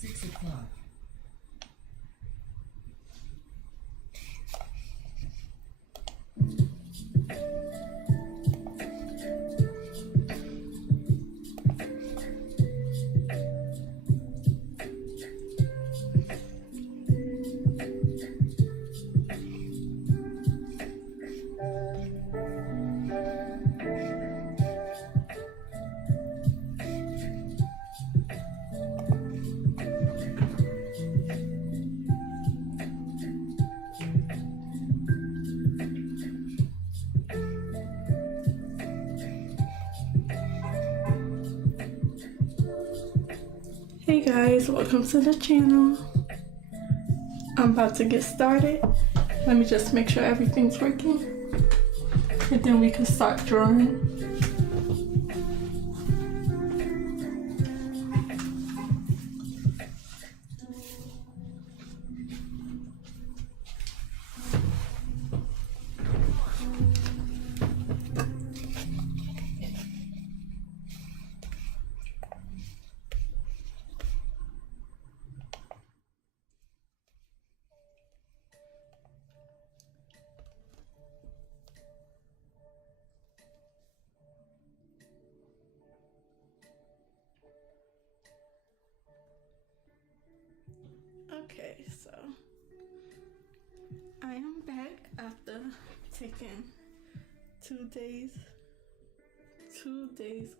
6 o'clock. Hey guys, welcome to the channel. I'm about to get started. Let me just make sure everything's working and then we can start drawing. Okay, so I am back after taking 2 days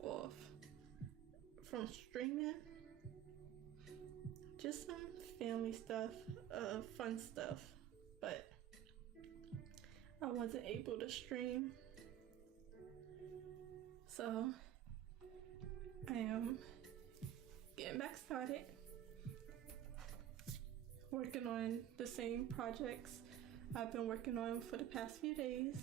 off from streaming. Just some family stuff, fun stuff, but I wasn't able to stream. So I am getting back started, working on the same projects I've been working on for the past few days.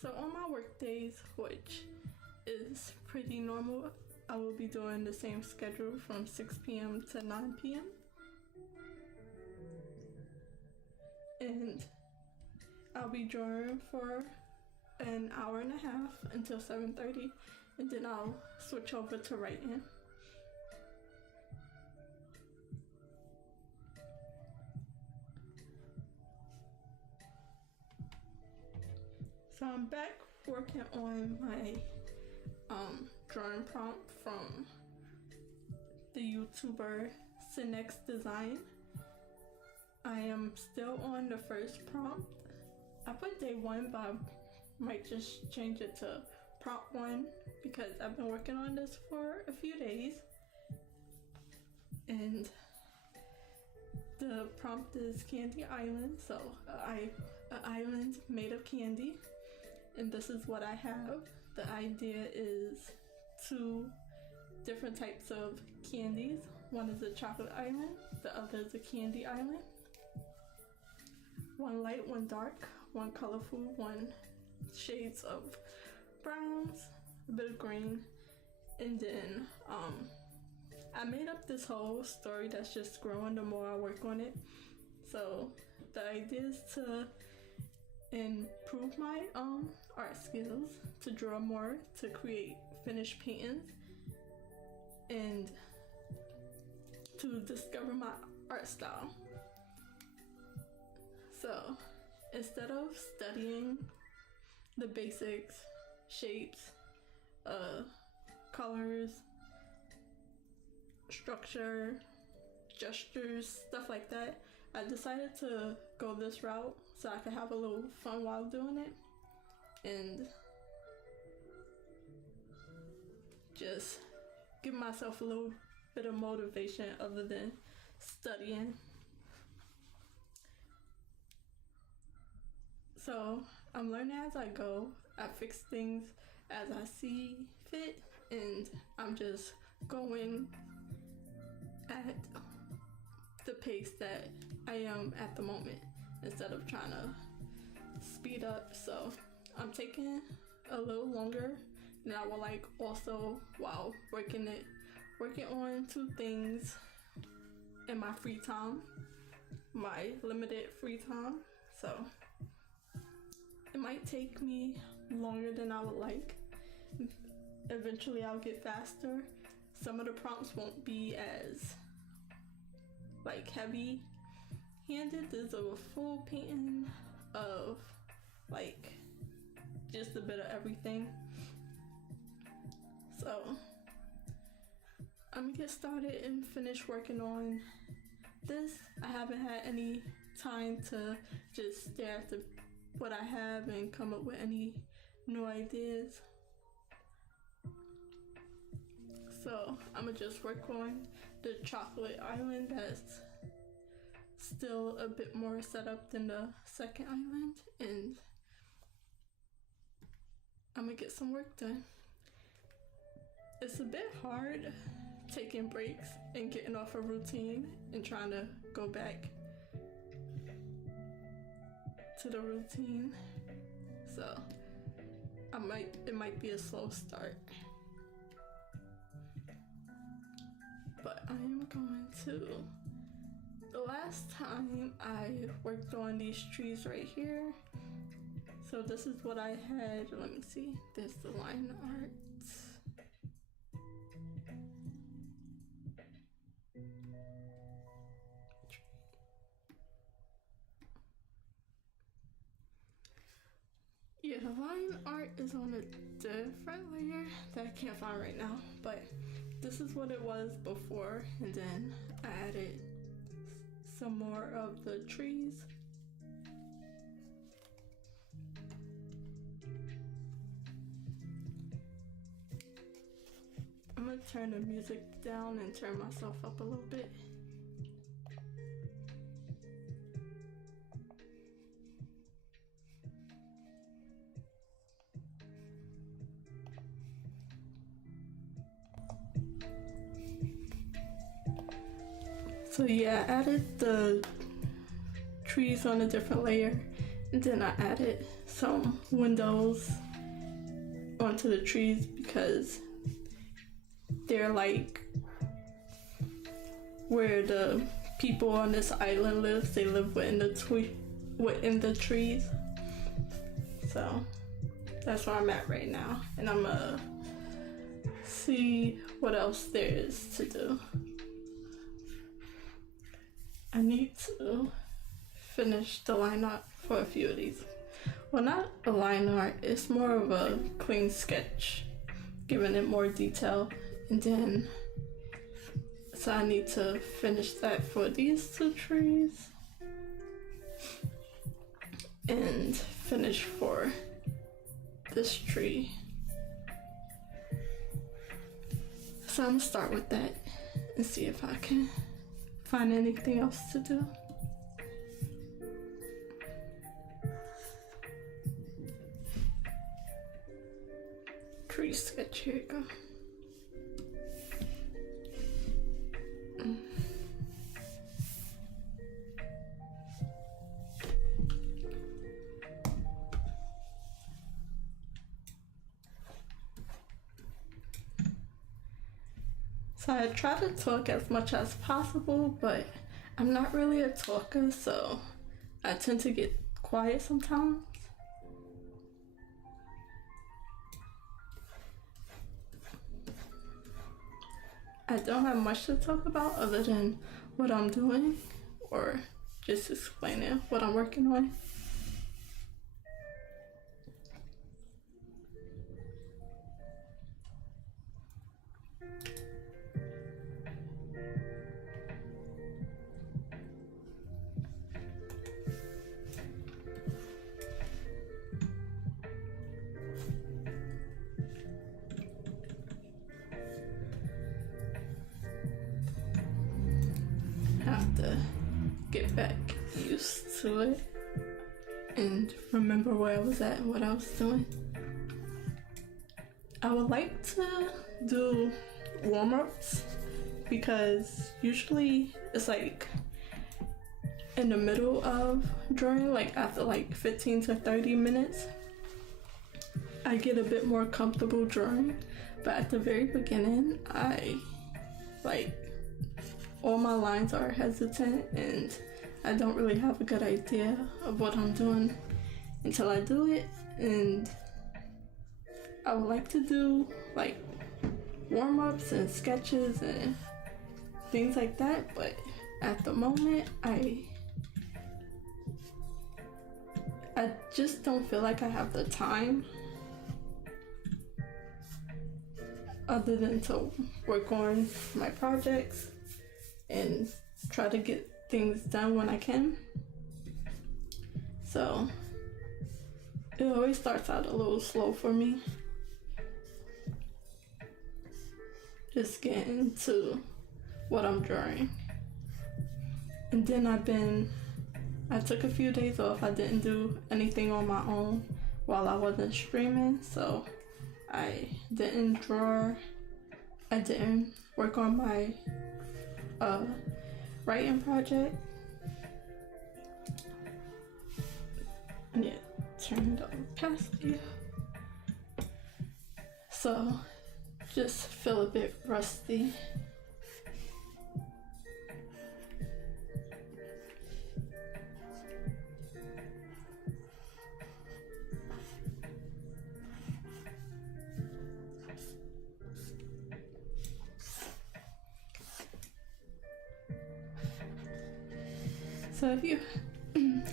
So on my work days, which is pretty normal, I will be doing the same schedule from 6 p.m. to 9 p.m. And I'll be drawing for an hour and a half until 7:30, and then I'll switch over to writing. So I'm back working on my drawing prompt from the YouTuber Cinex Design. I am still on the first prompt. I put day 1, but I might just change it to prompt 1 because I've been working on this for a few days. And the prompt is Candy Island, so an island made of candy. And this is what I have. The idea is 2 different types of candies. One is a chocolate island, the other is a candy island. One light, one dark, one colorful, one shades of browns, a bit of green. And then I made up this whole story that's just growing the more I work on it. So the idea is to improve my art skills, to draw more, to create finished paintings, and to discover my art style. So instead of studying the basics, shapes, colors, structure, gestures, stuff like that, I decided to go this route so I could have a little fun while doing it and just give myself a little bit of motivation other than studying. So I'm learning as I go. I fix things as I see fit, and I'm just going at the pace that I am at the moment instead of trying to speed up. So I'm taking a little longer than I would like, also while working on 2 things in my free time, my limited free time. So it might take me longer than I would like. Eventually I'll get faster. Some of the prompts won't be as like heavy handed. There's a full painting of like just a bit of everything. So I'm gonna get started and finish working on this. I haven't had any time to just stare at what I have and come up with any new ideas. So I'm gonna just work on the chocolate island that's still a bit more set up than the second island, and I'm gonna get some work done. It's a bit hard taking breaks and getting off a routine and trying to go back to the routine. So it might be a slow start. But I am going to, the last time I worked on these trees right here, so this is what I had. Let me see, there's the line art. Yeah, the line art is on a different layer that I can't find right now, but this is what it was before, and then I added some more of the trees. I'm gonna turn the music down and turn myself up a little bit. So yeah, I added the trees on a different layer, and then I added some windows onto the trees because they're like where the people on this island live. They live within the trees. So that's where I'm at right now, and I'm gonna see what else there is to do. I need to finish the line art for a few of these. Well, not a line art, it's more of a clean sketch, giving it more detail. And then, so I need to finish that for these two trees. And finish for this tree. So I'm gonna start with that and see if I can find anything else to do. Tree sketch, here you go. So I try to talk as much as possible, but I'm not really a talker, so I tend to get quiet sometimes. I don't have much to talk about other than what I'm doing, or just explaining what I'm working on. Have to get back used to it and remember where I was at and what I was doing. I would like to do warm-ups because usually it's like in the middle of drawing, like after like 15 to 30 minutes, I get a bit more comfortable drawing. But at the very beginning, all my lines are hesitant and I don't really have a good idea of what I'm doing until I do it, and I would like to do like warm-ups and sketches and things like that, but at the moment I just don't feel like I have the time other than to work on my projects and try to get things done when I can. So it always starts out a little slow for me, just getting to what I'm drawing. And then I took a few days off. I didn't do anything on my own while I wasn't streaming, so I didn't draw. I didn't work on my writing project. Yeah, turned on past you. So just feel a bit rusty. So if you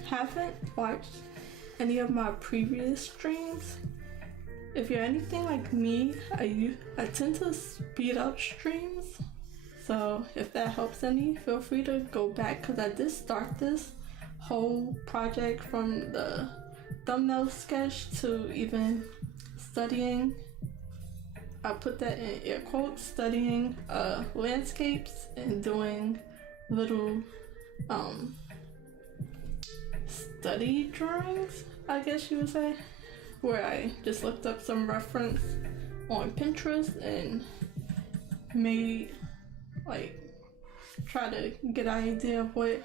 haven't watched any of my previous streams, if you're anything like me, I tend to speed up streams. So if that helps any, feel free to go back, because I did start this whole project from the thumbnail sketch to even studying. I put that in air quotes, studying landscapes and doing little study drawings, I guess you would say, where I just looked up some reference on Pinterest and made, like, try to get an idea of what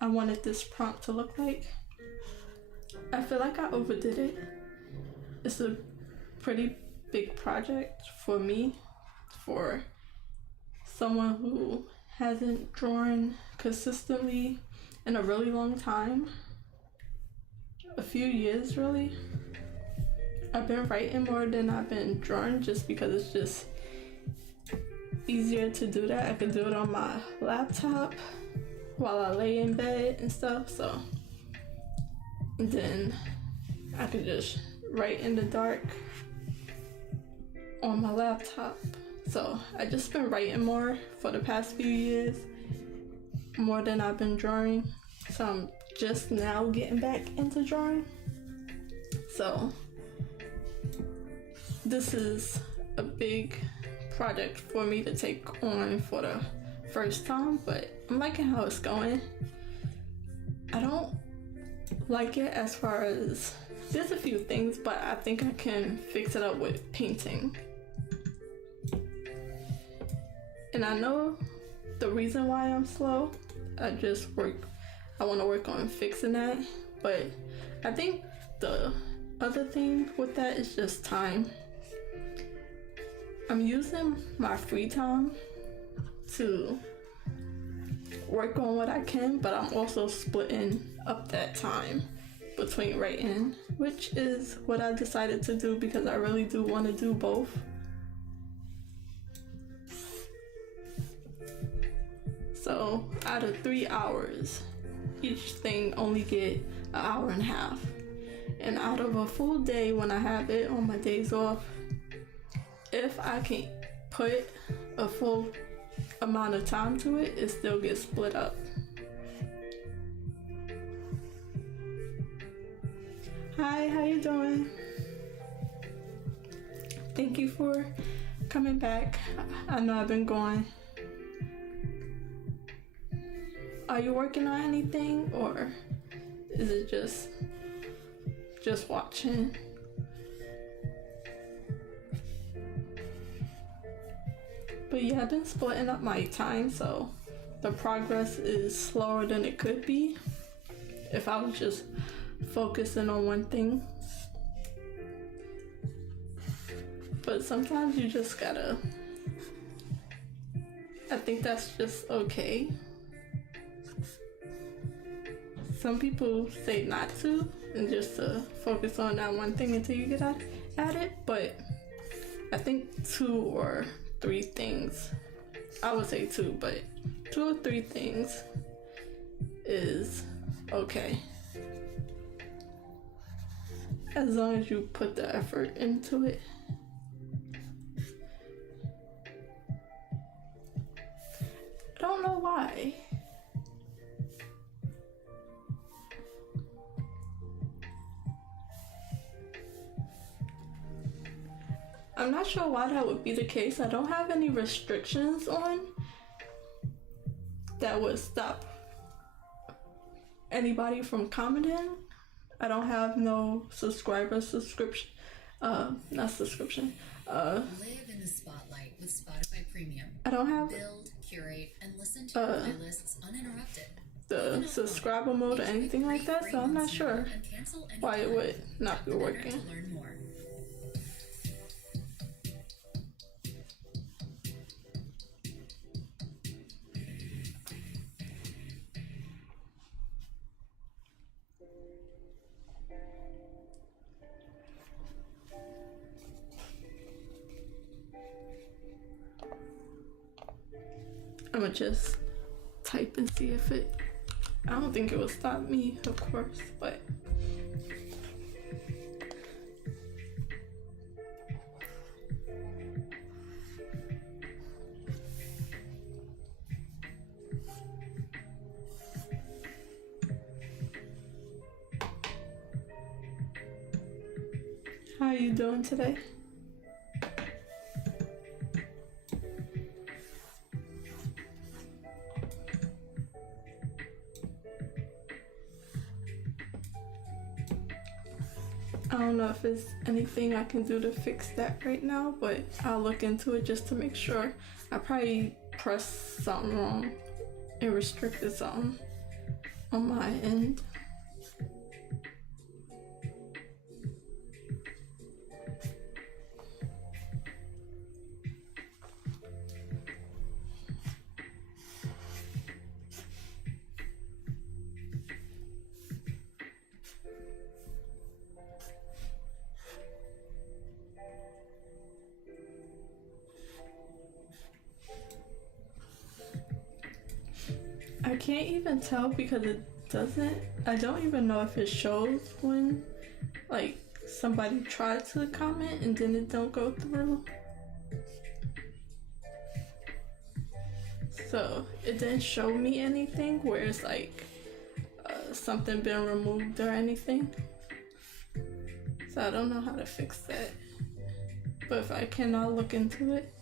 I wanted this prompt to look like. I feel like I overdid it. It's a pretty big project for me, for someone who hasn't drawn consistently in a really long time. A few years, really. I've been writing more than I've been drawing, just because it's just easier to do that. I can do it on my laptop while I lay in bed and stuff, so. And then I can just write in the dark on my laptop. So I just been writing more for the past few years, more than I've been drawing. So I'm just now getting back into drawing. So this is a big project for me to take on for the first time, but I'm liking how it's going. I don't like it as far as, there's a few things, but I think I can fix it up with painting. And I know the reason why I'm slow. I want to work on fixing that, but I think the other thing with that is just time. I'm using my free time to work on what I can, but I'm also splitting up that time between writing, which is what I decided to do because I really do want to do both. So out of 3 hours, each thing only get an hour and a half. And out of a full day, when I have it on my days off, if I can put a full amount of time to it, it still gets split up. Hi, how you doing? Thank you for coming back. I know I've been gone. Are you working on anything, or is it just watching? But yeah, I've been splitting up my time, so the progress is slower than it could be if I was just focusing on one thing. But sometimes you just gotta, I think that's just okay. Some people say not to, and just to focus on that one thing until you get at it, but I think 2 or 3 things. I would say 2, but 2 or 3 things is okay. As long as you put the effort into it. I don't know why. I'm not sure why that would be the case. I don't have any restrictions on that would stop anybody from commenting. I don't have no subscription. Not subscription. Live in the spotlight with Spotify Premium. I don't have build, curate, and listen to your playlists uninterrupted. The subscriber mode or anything like that, so I'm not sure why it would not be working. I'm gonna just type and see if it. I don't think it will stop me, of course, but. How are you doing today? I don't know if there's anything I can do to fix that right now, but I'll look into it just to make sure. I probably pressed something wrong and restricted something on my end. I can't even tell because it doesn't. I don't even know if it shows when like somebody tried to comment and then it don't go through. So it didn't show me anything where it's like something been removed or anything. So I don't know how to fix that. But if I can, I'll look into it.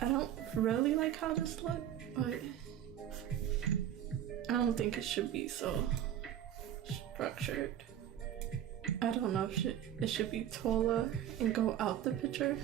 I don't really like how this looks, but I don't think it should be so structured. I don't know if it should be taller and go out the picture.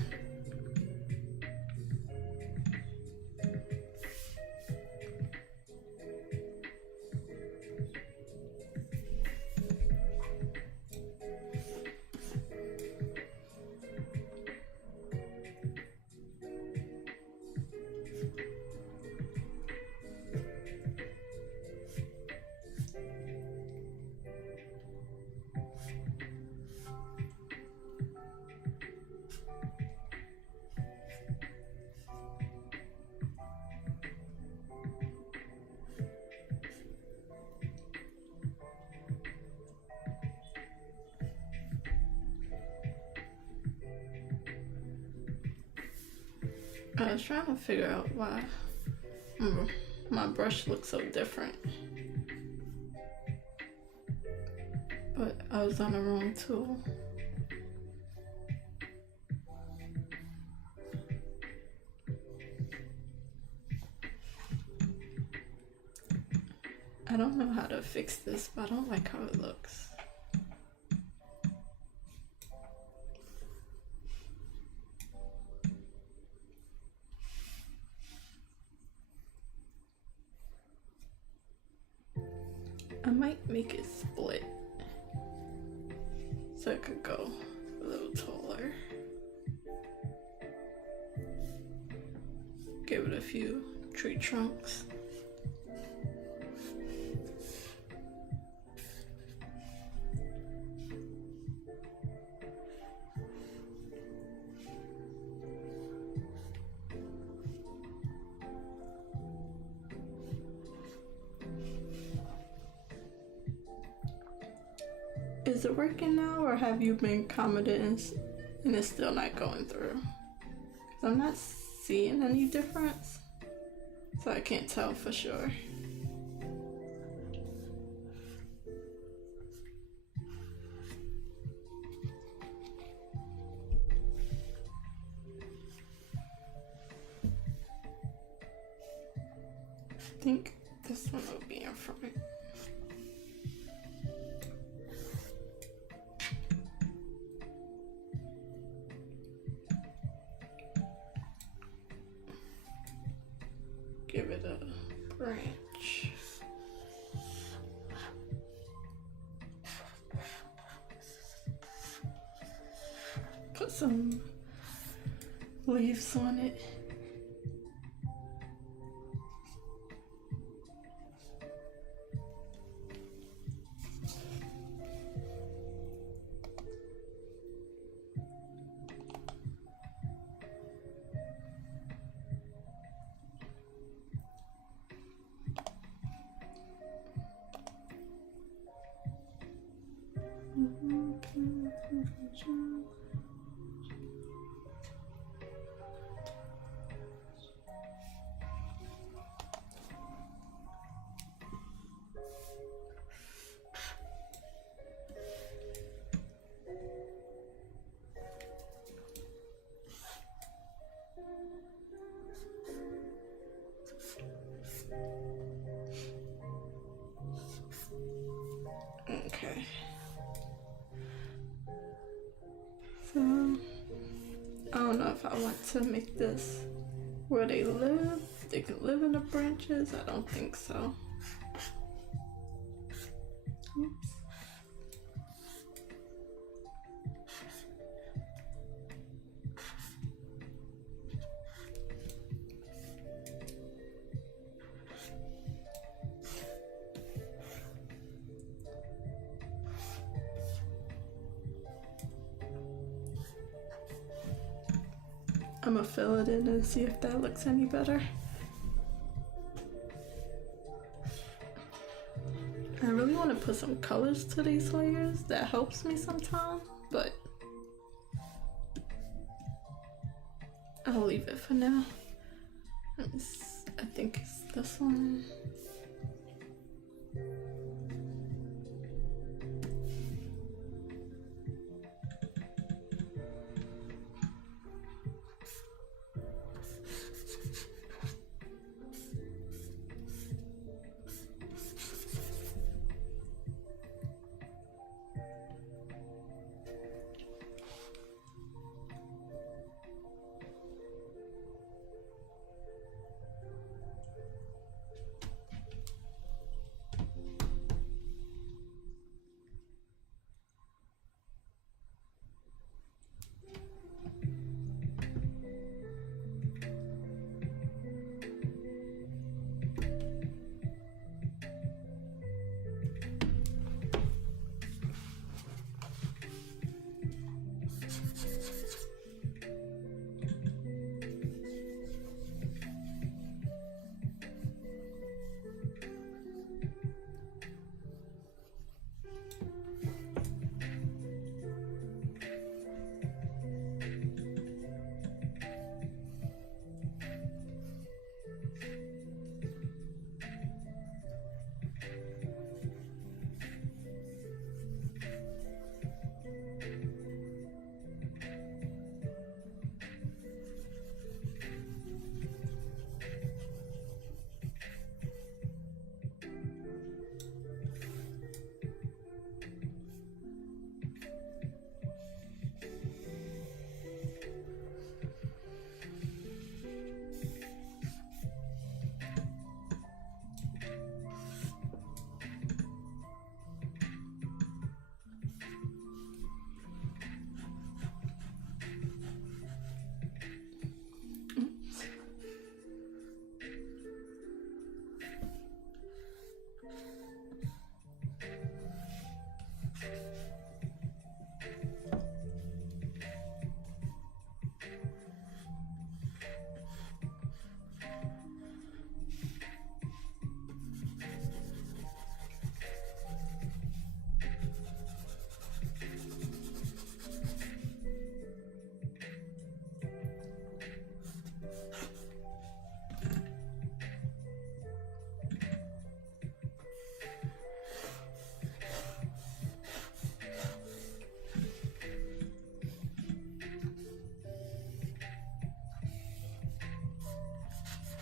I was trying to figure out why my brush looks so different. But I was on the wrong tool. I don't know how to fix this, but I don't like how it looks. I might make it split so it could go a little taller. Give it a few tree trunks. Is it working now, or have you been commenting and it's still not going through? 'Cause I'm not seeing any difference, so I can't tell for sure. I think this one will be in front. Give it a branch. Put some leaves on it. Okay. So, I don't know if I want to make this where they live. They can live in the branches. I don't think so. Oops. I'm gonna fill it in and see if that looks any better. I really want to put some colors to these layers. That helps me sometimes, but I'll leave it for now. I think it's this one.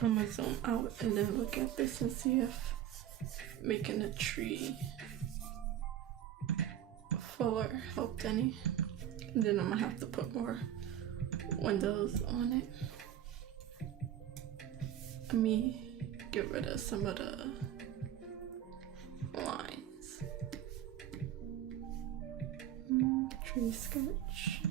I'm gonna zoom out and then look at this and see if making a tree fuller helped any. And then I'm gonna have to put more windows on it. Let me get rid of some of the lines. Tree sketch.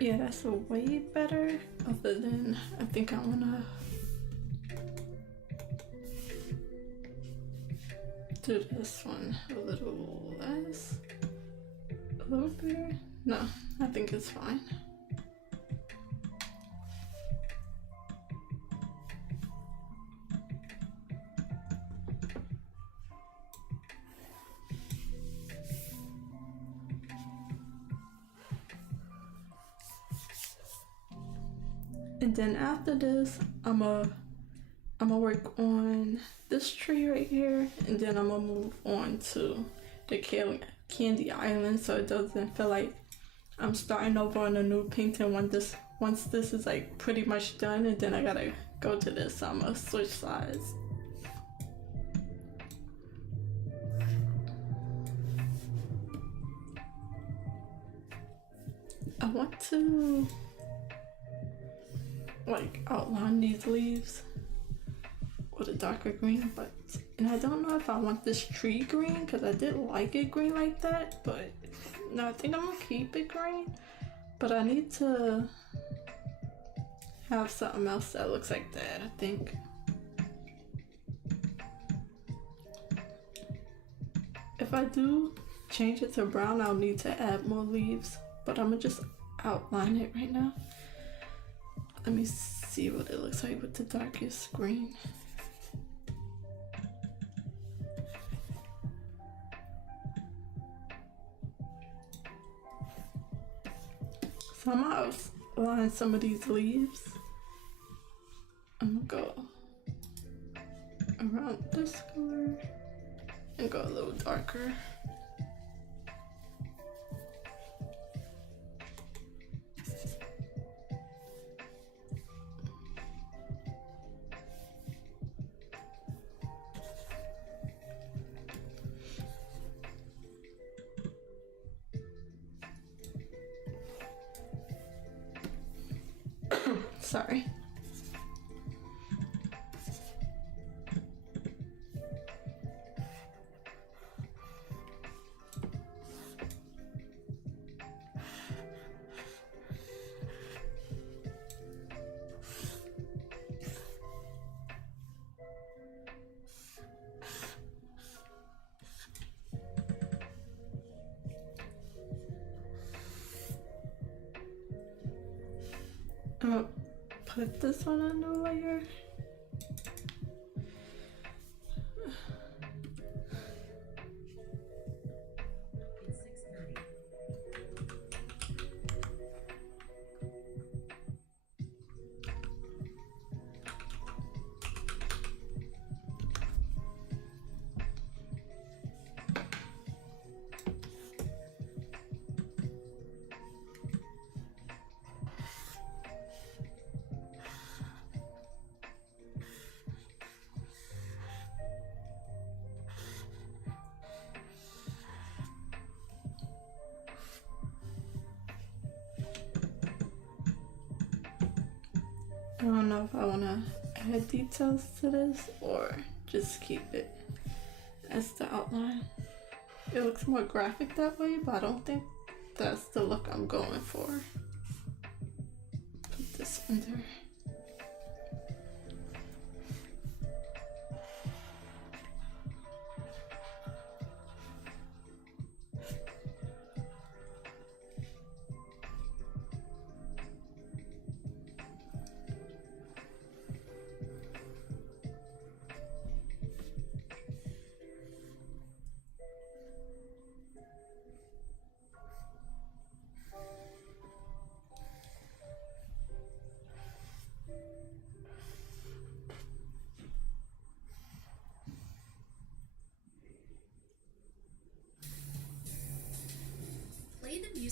Yeah, that's a way better. Other than I think I wanna do this one a little less, a little bigger. No, I think it's fine. And then after this, I'ma work on this tree right here, and then I'm gonna move on to the Candy Island, so it doesn't feel like I'm starting over on a new painting once this is like pretty much done, and then I gotta go to this. So I'm gonna switch sides. I want to like outline these leaves with a darker green, and I don't know if I want this tree green because I did like it green like that, but no, I think I'm gonna keep it green, but I need to have something else that looks like that. I think if I do change it to brown, I'll need to add more leaves, but I'm gonna just outline it right now. Let me see what it looks like with the darkest green. So I'm gonna outline some of these leaves. I'm gonna go around this color and go a little darker. Sorry. Put this on a new layer. I don't know if I want to add details to this or just keep it as the outline. It looks more graphic that way, but I don't think that's the look I'm going for. Put this under.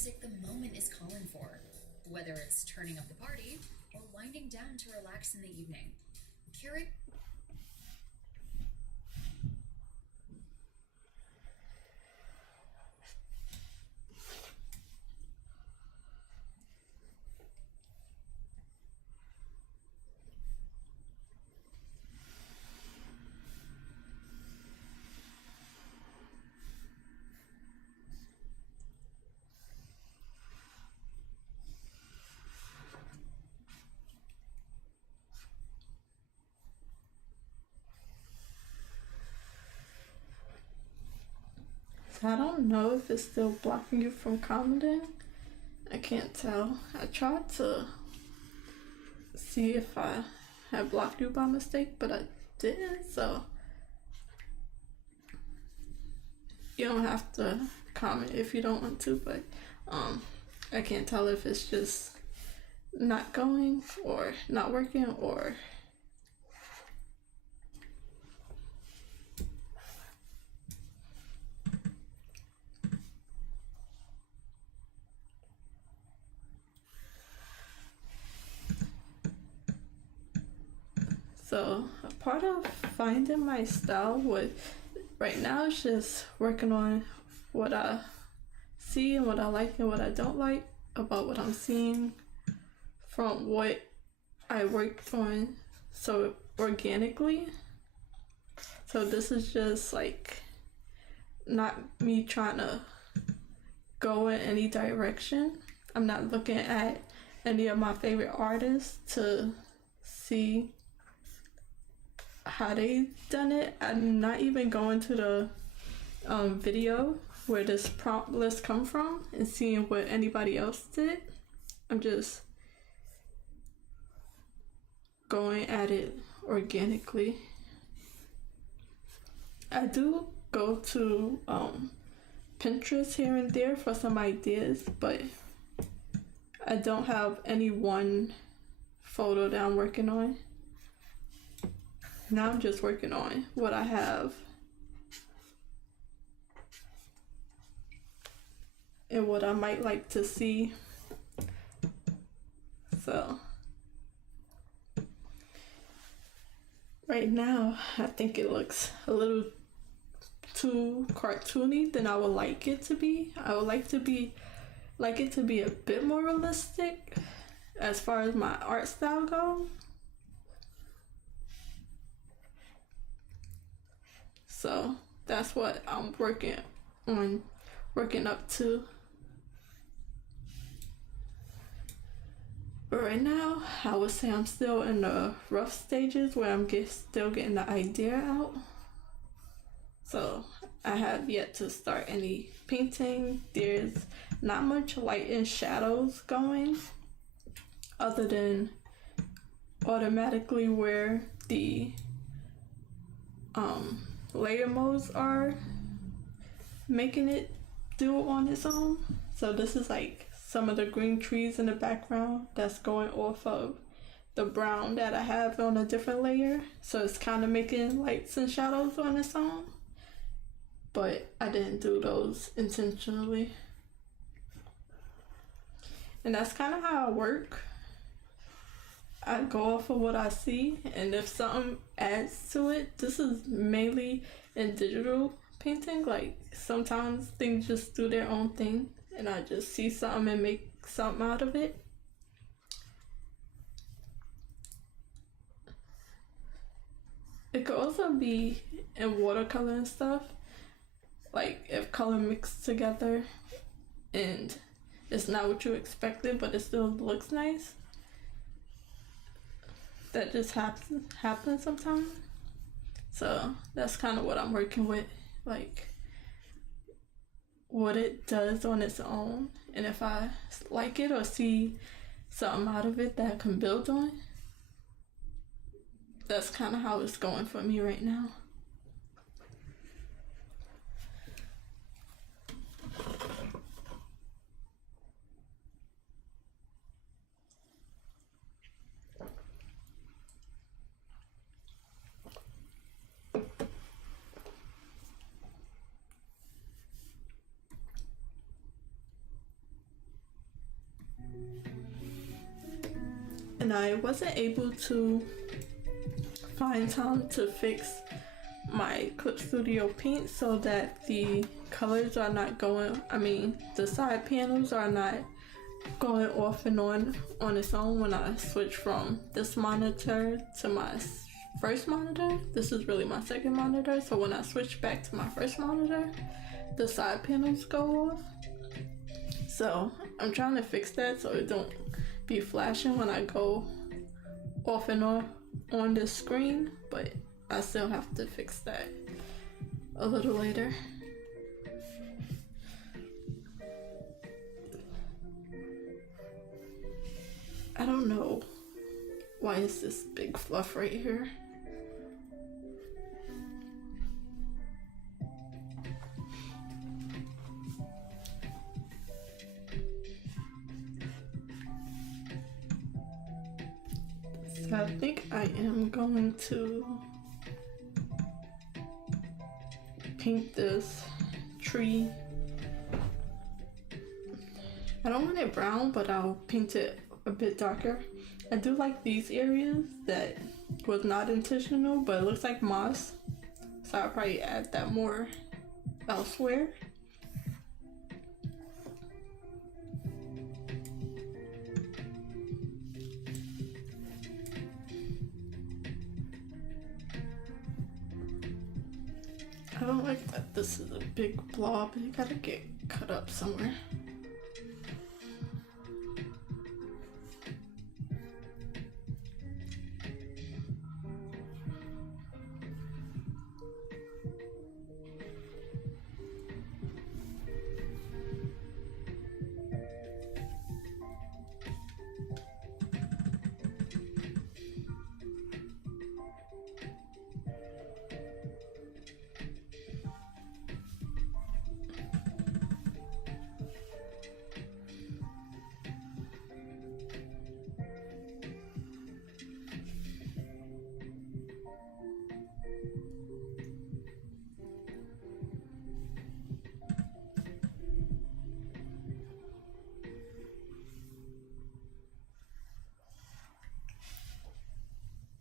music the moment is calling for, whether it's turning up the party or winding down to relax in the evening. Curate. I don't know if it's still blocking you from commenting. I can't tell. I tried to see if I had blocked you by mistake, but I didn't, so you don't have to comment if you don't want to, but I can't tell if it's just not going or not working or so a part of finding my style right now is just working on what I see and what I like and what I don't like about what I'm seeing from what I worked on so organically. So this is just like not me trying to go in any direction. I'm not looking at any of my favorite artists to see how they done it. I'm not even going to the video where this prompt list come from and seeing what anybody else did. I'm just going at it organically. I do go to Pinterest here and there for some ideas, but I don't have any one photo that I'm working on. Now I'm just working on what I have and what I might like to see. So right now I think it looks a little too cartoony than I would like it to be. I would like it to be a bit more realistic as far as my art style goes. So that's what I'm working up to. But right now, I would say I'm still in the rough stages where I'm still getting the idea out. So I have yet to start any painting. There's not much light and shadows going, other than automatically where the layer modes are making it do it on its own. So this is like some of the green trees in the background that's going off of the brown that I have on a different layer. So it's kind of making lights and shadows on its own, but I didn't do those intentionally. And that's kind of how I work. I go off of what I see, and if something adds to it, this is mainly in digital painting. Like sometimes things just do their own thing and I just see something and make something out of it. It could also be in watercolor and stuff, like if color mixed together and it's not what you expected but it still looks nice. That just happens sometimes. So that's kind of what I'm working with, like what it does on its own, and if I like it or see something out of it that I can build on. That's kind of how it's going for me right now. and I wasn't able to find time to fix my Clip Studio paint so that the colors are not going, the side panels are not going off and on its own when I switch from this monitor to my first monitor. This is really my second monitor, so when I switch back to my first monitor, the side panels go off. So I'm trying to fix that so it don't be flashing when I go off and on the screen, but I still have to fix that a little later. I don't know why is this big fluff right here. So I think I am going to paint this tree. I don't want it brown, but I'll paint it a bit darker. I do like these areas that was not intentional, but it looks like moss, so I'll probably add that more elsewhere. I don't like that this is a big blob. It gotta get cut up somewhere.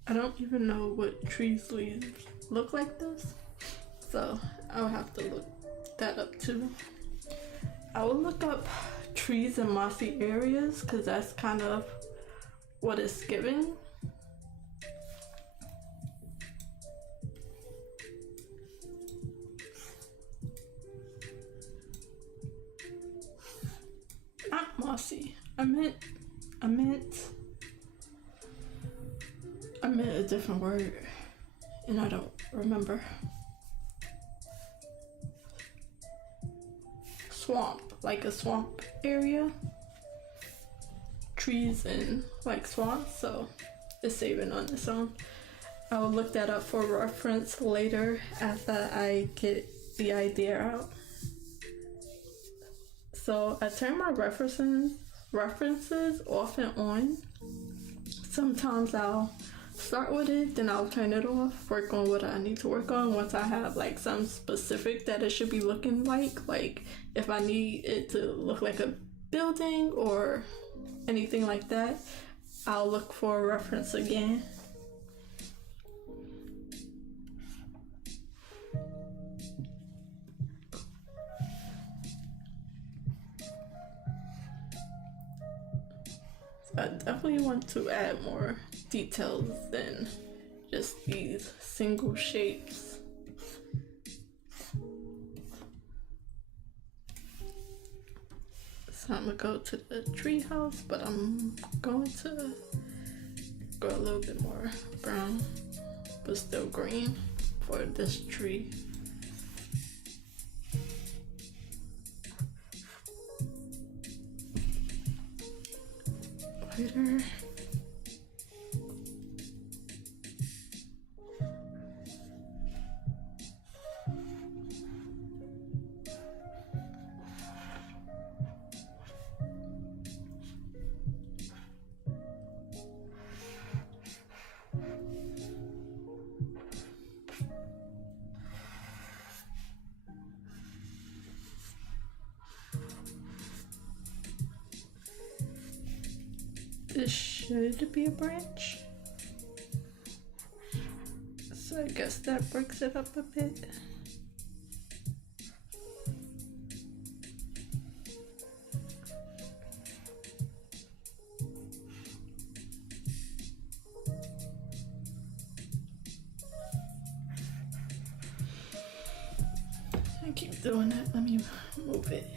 I don't even know what trees leaves look like this, so I'll have to look that up too. I will look up trees in mossy areas because that's kind of what it's giving. Not mossy. I meant a different word, and I don't remember. Swamp, like a swamp area. Trees and like swamps, so it's saving on its own. I will look that up for reference later after I get the idea out. So I turn my references off and on. Sometimes I'll start with it, then I'll turn it off, work on what I need to work on once I have like some specific that it should be looking like if I need it to look like a building or anything like that, I'll look for a reference again. I definitely want to add more details than just these single shapes. So I'm gonna go to the tree house, but I'm going to go a little bit more brown, but still green for this tree. Later. This should be a branch. So I guess that breaks it up a bit. I keep doing that. Let me move it.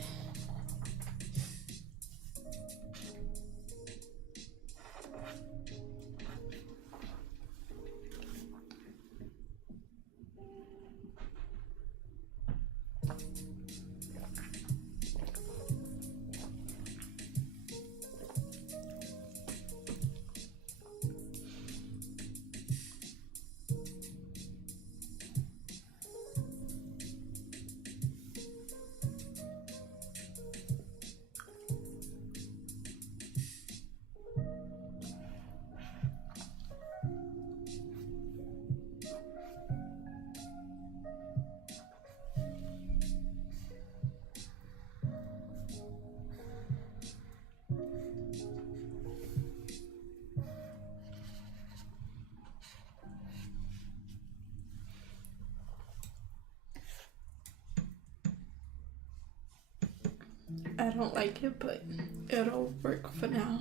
I don't like it, but it'll work for now.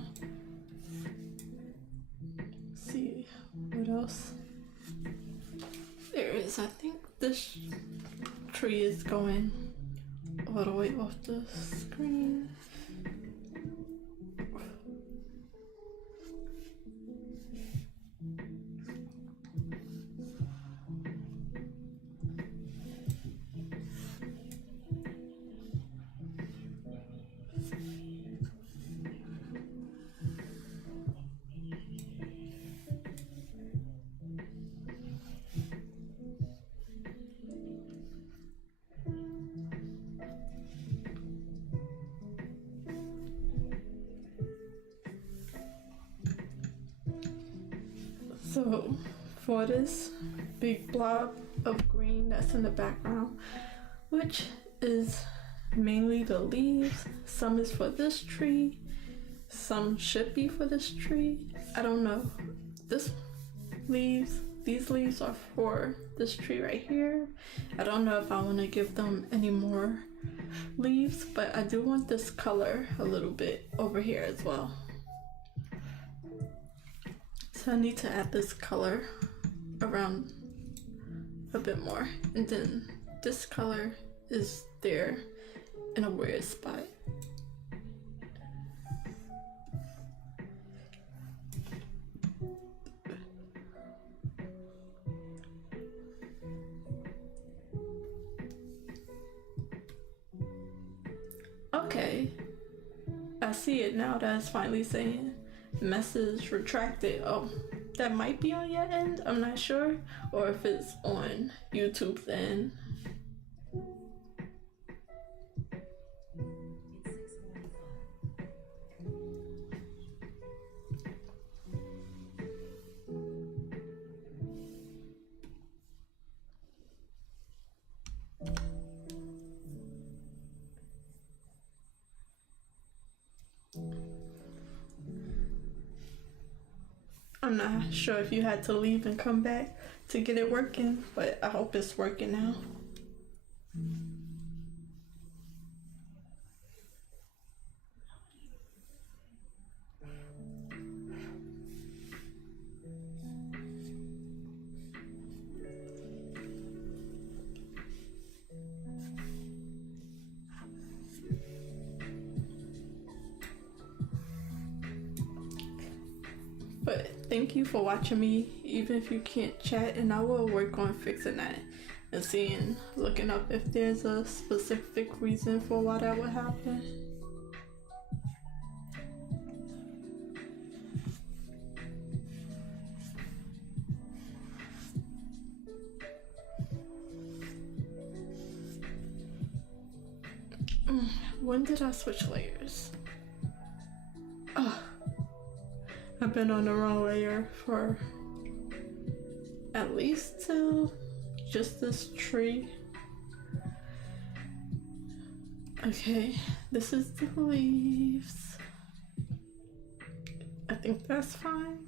Let's see what else there is. I think this tree is going all the way off the screen. So for this big blob of green that's in the background, which is mainly the leaves, some is for this tree, some should be for this tree, I don't know. These leaves are for this tree right here. I don't know if I want to give them any more leaves, but I do want this color a little bit over here as well. So I need to add this color around a bit more. And then this color is there in a weird spot. Okay, I see it now. That's finally saying message retracted. Oh, that might be on your end, I'm not sure, or if it's on YouTube's end. I'm not sure if you had to leave and come back to get it working, but I hope it's working now. But thank you for watching me, even if you can't chat, and I will work on fixing that and looking up if there's a specific reason for why that would happen. When did I switch layers? I've been on the wrong layer for at least till just this tree. Okay, this is the leaves. I think that's fine.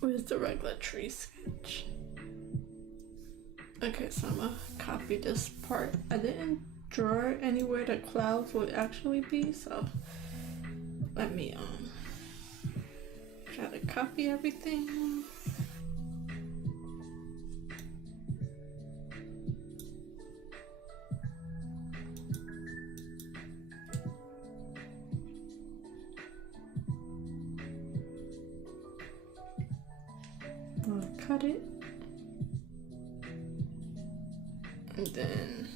Where's the regular tree sketch? Okay, so I'm gonna copy this part. I didn't draw anywhere the clouds would actually be, so let me try to copy everything. I'll cut it. And then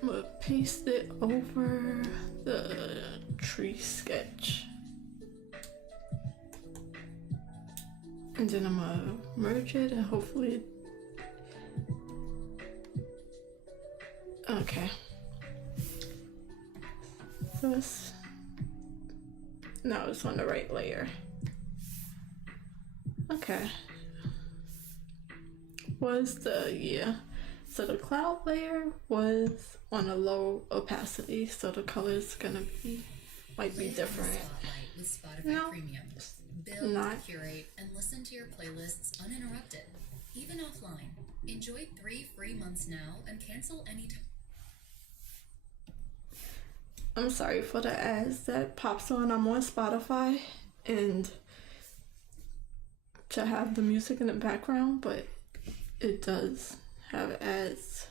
I'm gonna paste it over the tree sketch. And then I'm gonna merge it and hopefully. Okay. So now it's on the right layer. Okay. So the cloud layer was on a low opacity, so the color's gonna might be different. Spotlight with Spotify No. Premium. Build, Not. curate, and listen to your playlists uninterrupted, even offline. Enjoy 3 free months now and cancel anytime. I'm sorry for the ads that pops on. I'm on Spotify and to have the music in the background, but it does have ads.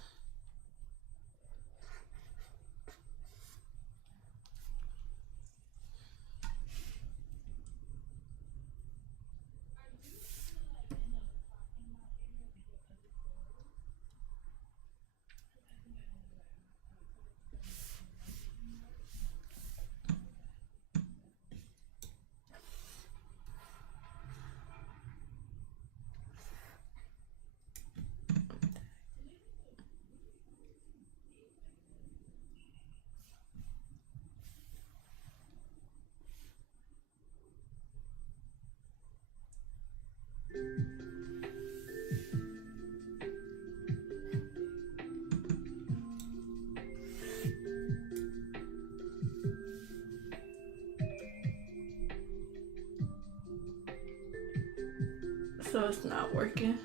So it's not working.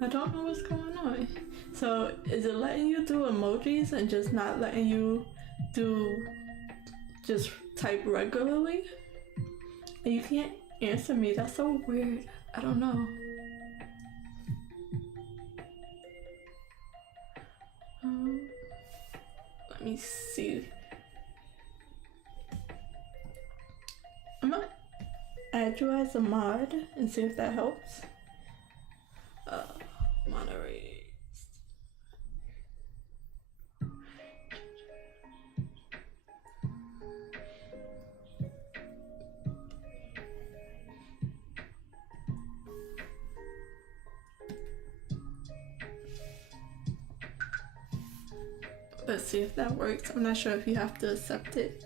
I don't know what's going on. So is it letting you do emojis and just not letting you do just type regularly? And you can't answer me. That's so weird. I don't know. Let me see. I'm gonna add you as a mod and see if that helps. Moderate. Let's see if that works. I'm not sure if you have to accept it.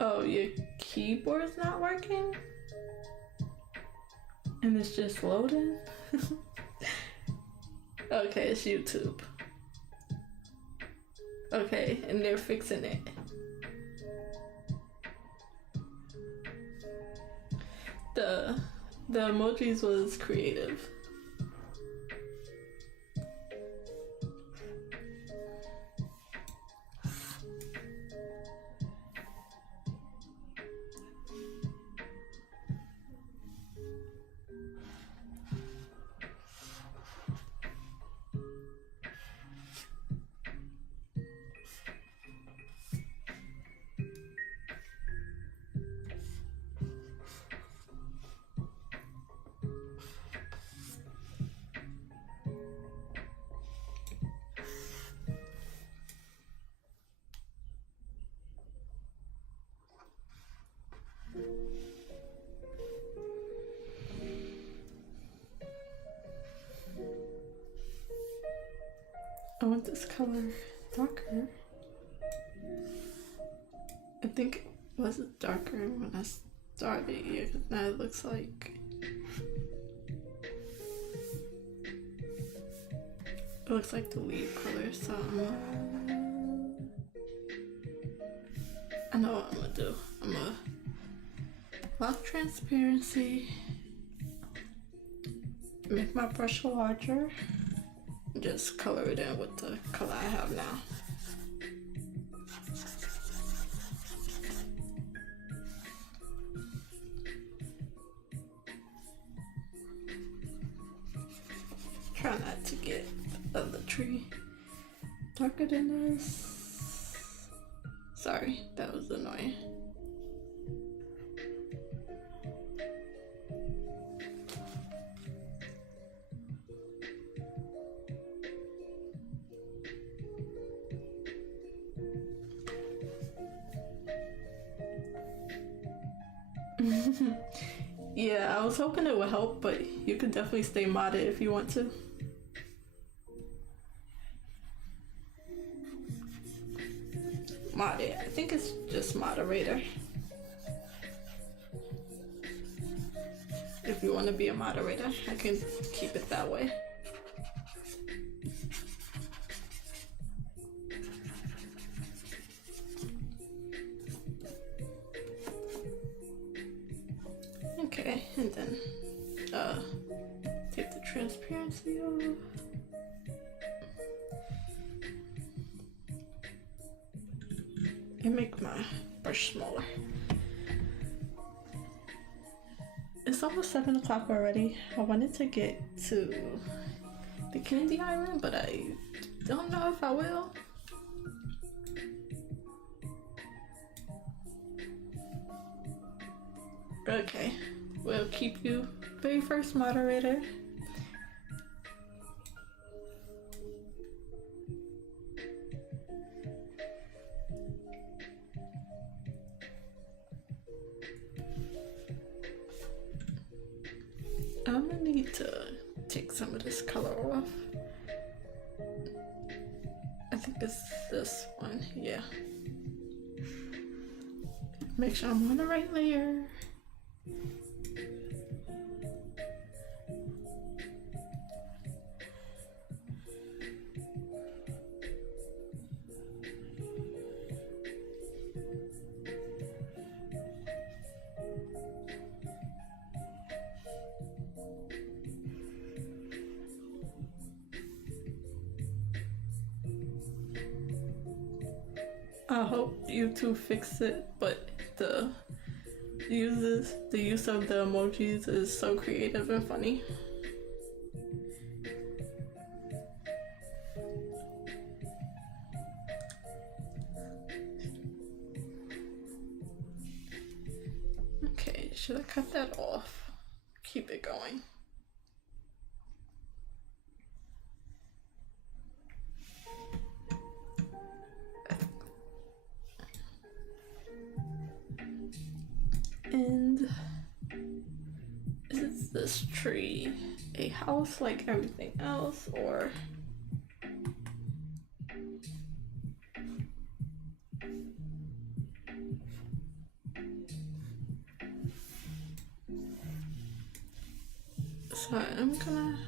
Oh, your keyboard's not working? And it's just loading? Okay, it's YouTube. Okay, and they're fixing it. The emojis was creative. I want this color darker. I think it was darker when I Sorry, yeah, 'cause now it looks like the leaf color, so I know what I'm gonna do. I'm gonna lock transparency, make my brush larger, and just color it in with the color I have now. Try not to get the other tree darker than this. Sorry, that was annoying. Yeah, I was hoping it would help, but you can definitely stay modded if you want to. Modded, I think it's just moderator. If you want to be a moderator, I can keep it that way. Okay, and then take the transparency off. And make my brush smaller. It's almost 7 o'clock already. I wanted to get to the candy island, but I don't know if I will. Okay, we'll keep you very first moderator. I'm gonna need to take some of this color off. I think it's this one, yeah. Make sure I'm on the right layer. I hope YouTube fix it, but the use of the emojis is so creative and funny. Okay, should I cut that off? Keep it going. And is this tree a house like everything else, or so I'm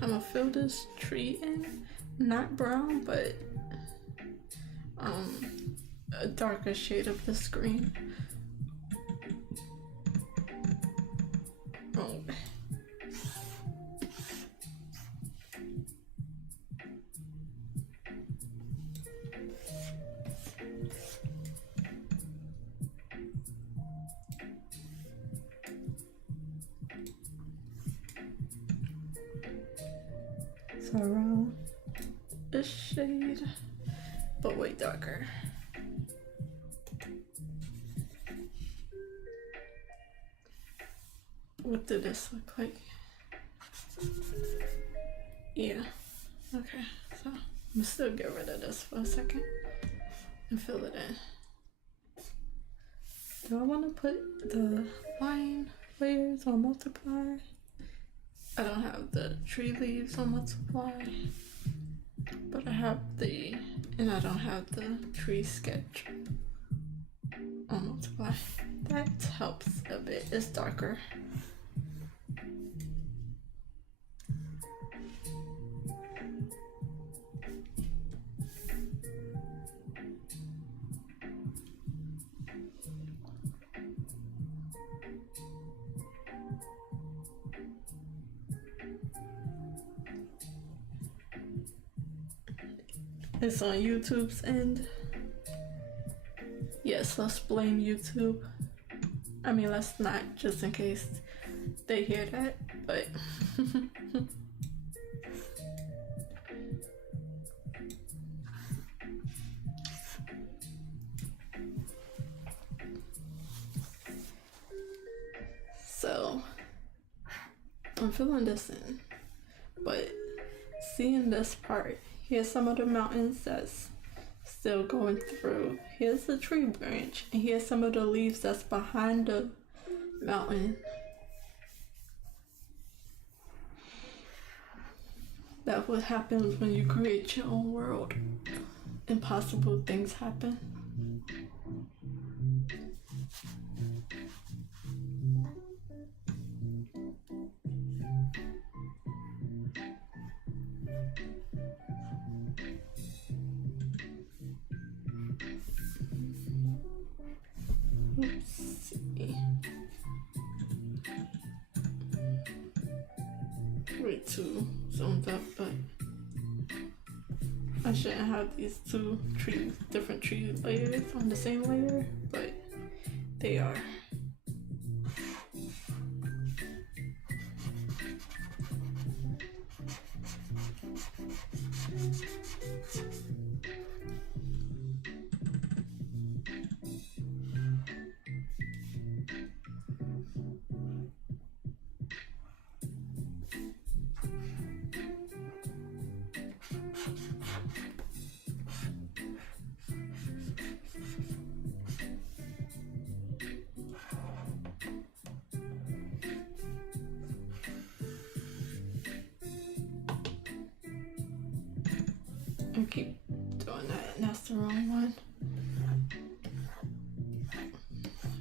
gonna fill this tree in, not brown, but a darker shade of this green. Oh. So around this shade, but way darker. What did this look like? Yeah. Okay, so I'm gonna still get rid of this for a second and fill it in. Do I want to put the line layers on multiply? I don't have the tree leaves on multiply, but I have and I don't have the tree sketch on multiply. That helps a bit. It's darker. It's on YouTube's end. Yes, let's blame YouTube. I mean, let's not, just in case they hear that, but so I'm filling this in, but seeing this part, here's some of the mountains that's still going through. Here's the tree branch, and here's some of the leaves that's behind the mountain. That's what happens when you create your own world. Impossible things happen. Let's see. Way too zoomed up, but I shouldn't have these two different tree layers on the same layer, but they are. I keep doing that, and that's the wrong one.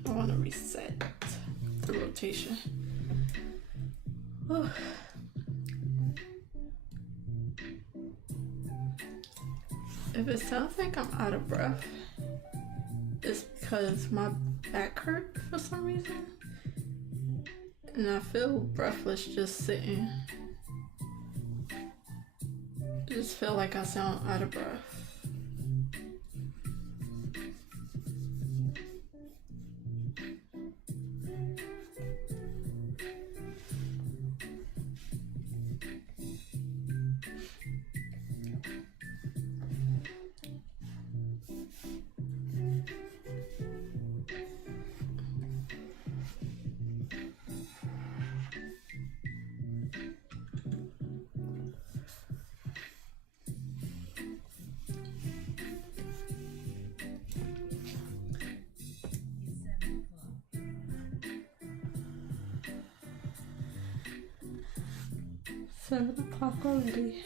I want to reset the rotation. Oh. If it sounds like I'm out of breath, it's because my back hurt for some reason, and I feel breathless just sitting. I just feel like I sound out of breath. Seven o'clock already.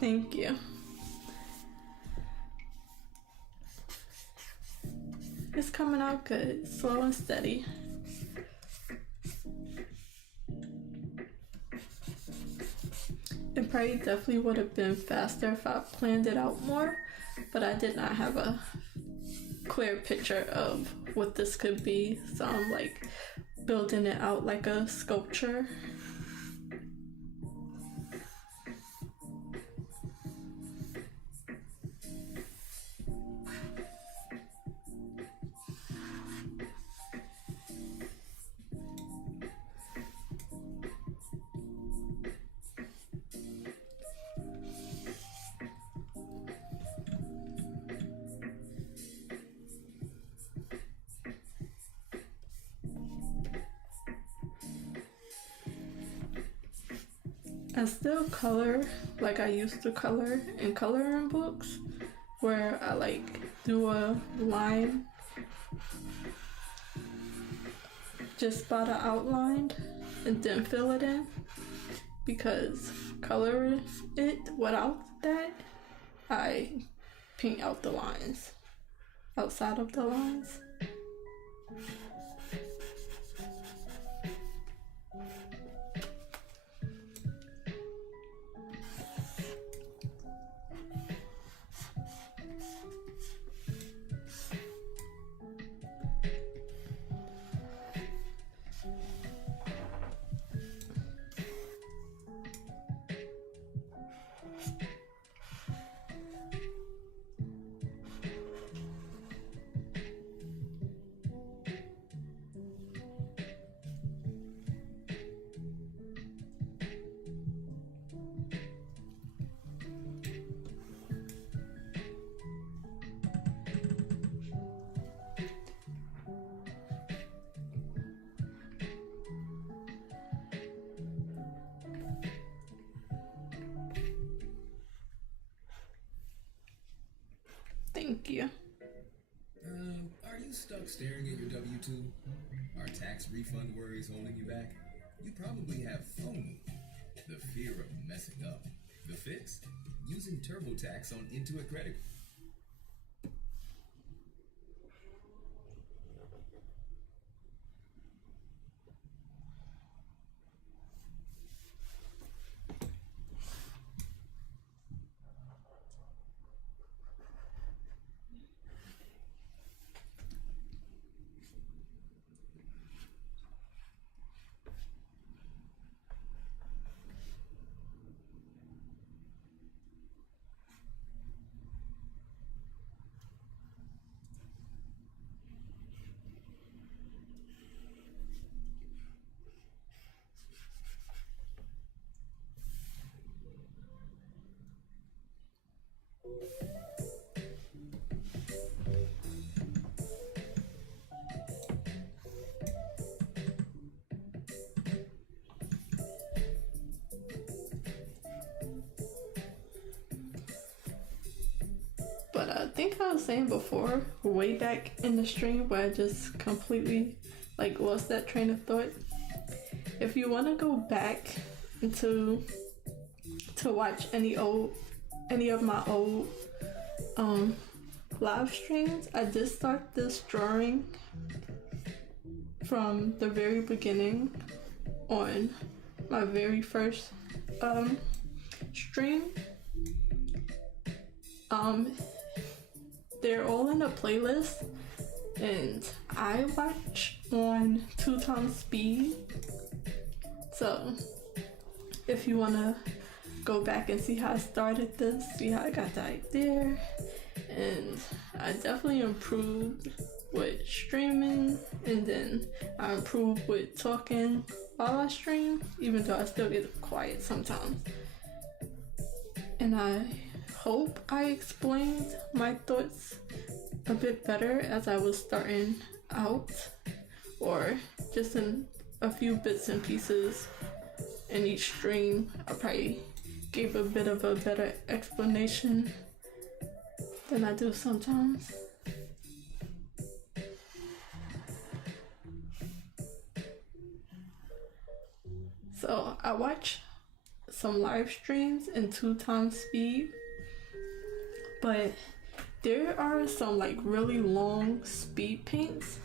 Thank you. It's coming out good, slow and steady. It probably definitely would have been faster if I planned it out more, but I did not have a clear picture of what this could be, so I'm like building it out like a sculpture. I still color like I used to color in coloring books, where I like do a line just by the outline and then fill it in, because color it without that, I paint out the lines outside of the lines. Thank you. Are you stuck staring at your W-2? Are tax refund worries holding you back? You probably have FOMO, the fear of messing up. The fix? Using TurboTax on Intuit Credit. But I think I was saying before, way back in the stream, where I just completely like lost that train of thought. If you want to go back into to watch any of my old live streams, I did start this drawing from the very beginning on my very first stream. They're all in a playlist, and I watch on 2x speed. So if you wanna go back and see how I started this, see how I got the idea, and I definitely improved with streaming, and then I improved with talking while I stream, even though I still get quiet sometimes. And I hope I explained my thoughts a bit better as I was starting out, or just in a few bits and pieces in each stream. I probably gave a bit of a better explanation than I do sometimes. So I watch some live streams in 2x speed, but there are some like really long speed paints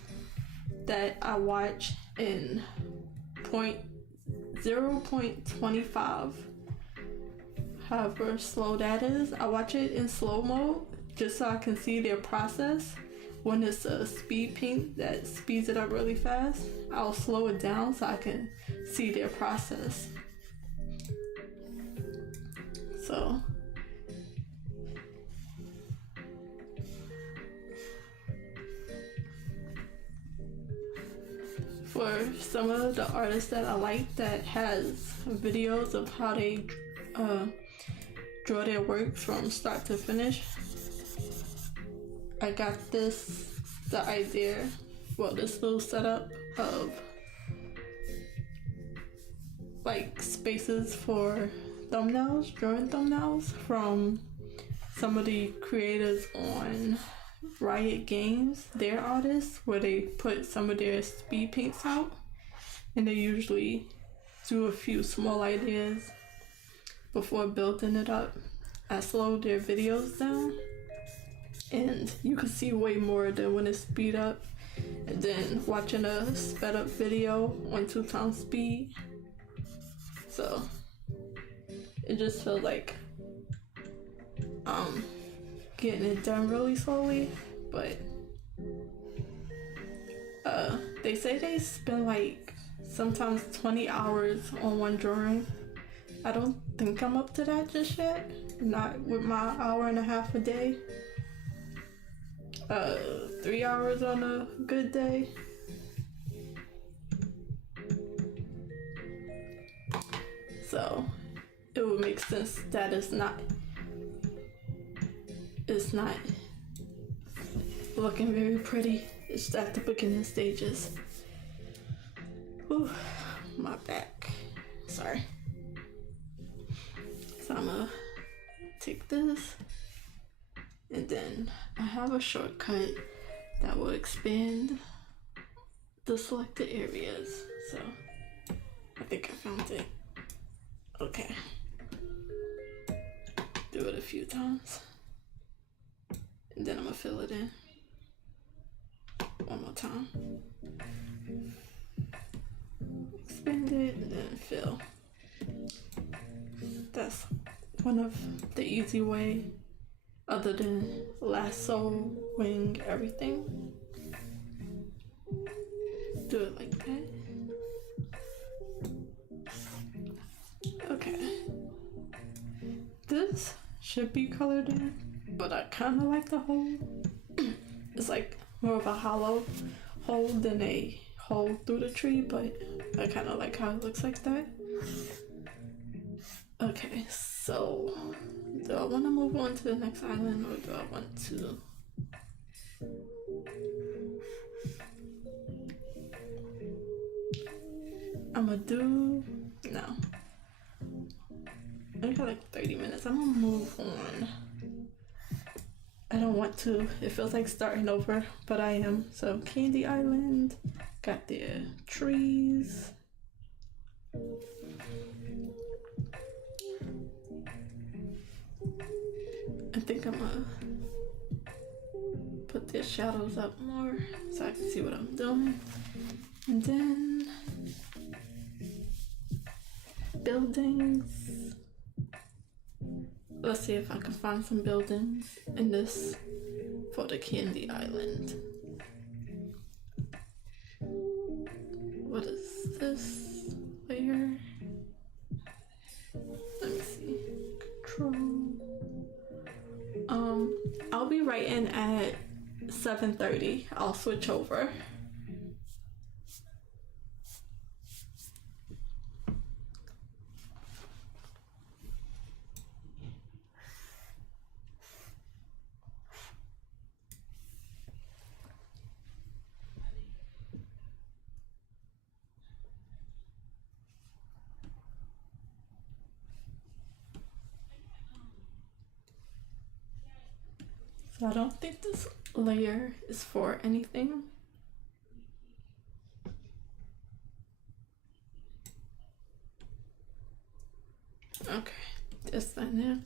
that I watch in 0.25 however slow that is. I watch it in slow mode just so I can see their process. When it's a speed paint that speeds it up really fast, I'll slow it down so I can see their process. So for some of the artists that I like that has videos of how they draw their work from start to finish, I got the idea, this little setup of like spaces for thumbnails, drawing thumbnails from some of the creators on Riot Games, their artists, where they put some of their speed paints out, and they usually do a few small ideas before building it up. I slowed their videos down, and you can see way more than when it's speed up. And then watching a sped up video on 2x speed, so it just feels like getting it done really slowly. But they say they spend like sometimes 20 hours on one drawing. I don't think I'm up to that just yet, not with my hour and a half a day. 3 hours on a good day. So it would make sense that it's not looking very pretty. It's at the beginning stages. Whew, my back. Sorry. So I'm gonna take this, and then I have a shortcut that will expand the selected areas. So I think I found it. Okay. Do it a few times, and then I'm gonna fill it in one more time. Expand it and then fill. That's one of the easy way, other than lassoing everything. Do it like that. Okay. This should be colored in, but I kind of like the hole. It's like more of a hollow hole than a hole through the tree, but I kind of like how it looks like that. Okay, so do I want to move on to the next island, or do I want to no. I got like 30 minutes. I'm gonna move on. I don't want to. It feels like starting over, but I am. So Candy Island, got their trees. I think I'm gonna put their shadows up more so I can see what I'm doing. And then buildings. Let's see if I can find some buildings in this for the Candy Island. What is this layer? Let me see. Control. I'll be right in at 7:30. I'll switch over. So I don't think this layer is for anything. Okay, just sign in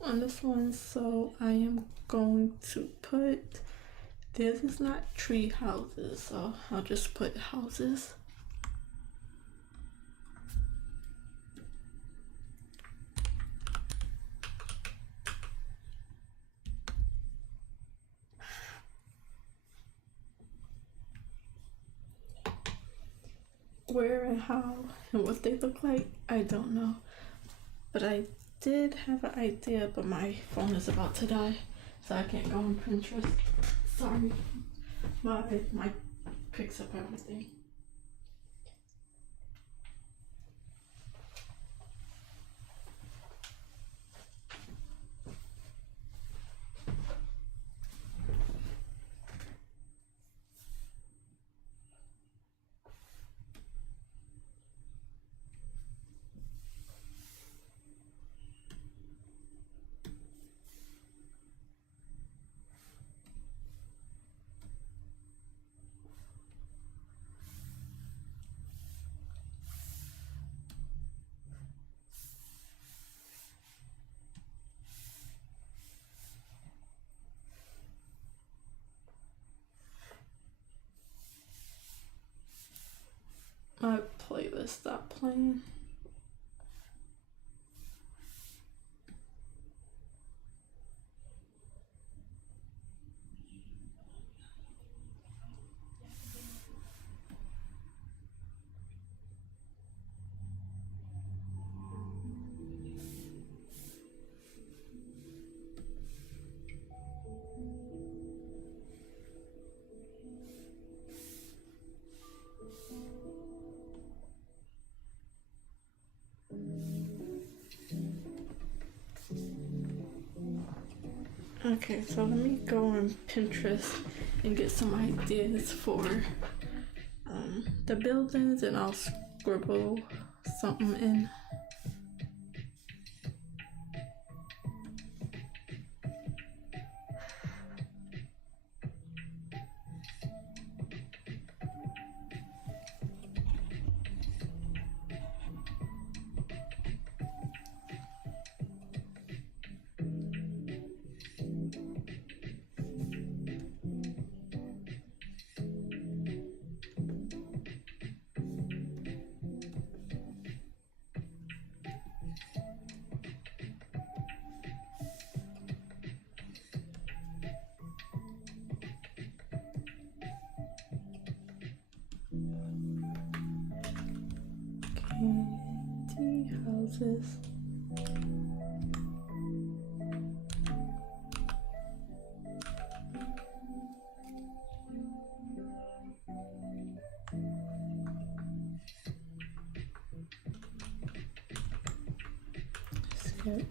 on this one. So I am going to put, this is not tree houses, so I'll just put houses. where and how and what they look like, I don't know. But I did have an idea, but my phone is about to die, so I can't go on Pinterest. Sorry. My mic picks up everything. My playlist stopped playing. Okay, so let me go on Pinterest and get some ideas for the buildings, and I'll scribble something in. Candy houses. Sketch.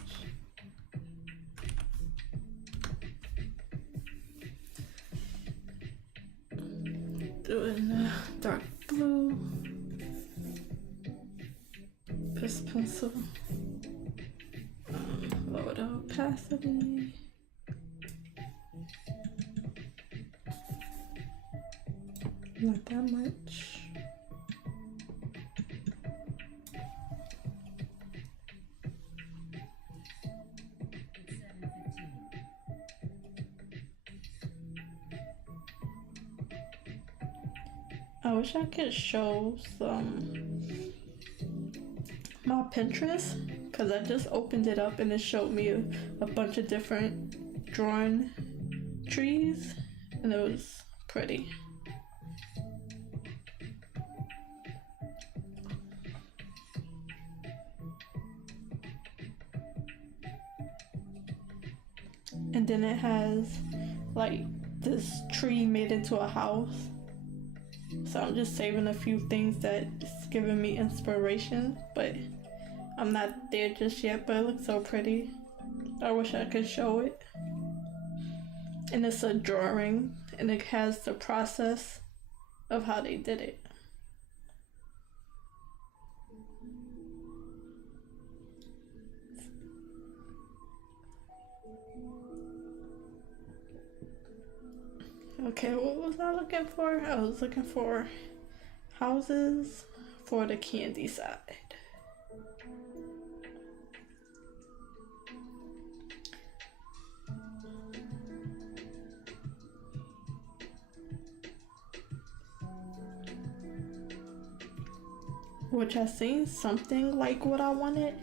Doing dark blue. Pencil, lower the opacity, not that much. I wish I could show my Pinterest, because I just opened it up and it showed me a bunch of different drawn trees, and it was pretty. And then it has like this tree made into a house. So I'm just saving a few things that's giving me inspiration, but I'm not there just yet, but it looks so pretty. I wish I could show it. And it's a drawing, and it has the process of how they did it. Okay, what was I looking for? I was looking for houses for the candy side. Which I seen something like what I wanted,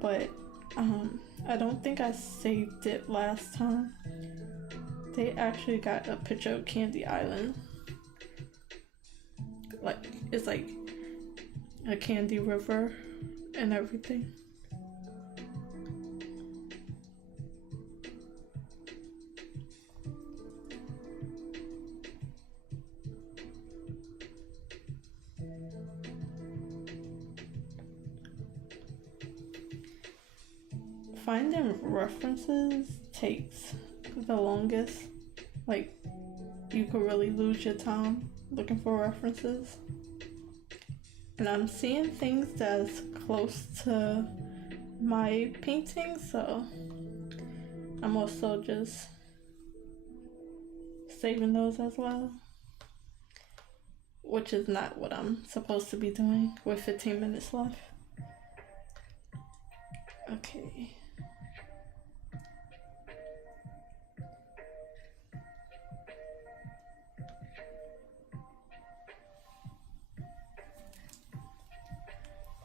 but I don't think I saved it last time. They actually got a picture of Candy Island. Like, it's like a candy river and everything. Finding references takes the longest. Like, you could really lose your time looking for references. And I'm seeing things that's close to my painting, so I'm also just saving those as well. Which is not what I'm supposed to be doing with 15 minutes left. Okay.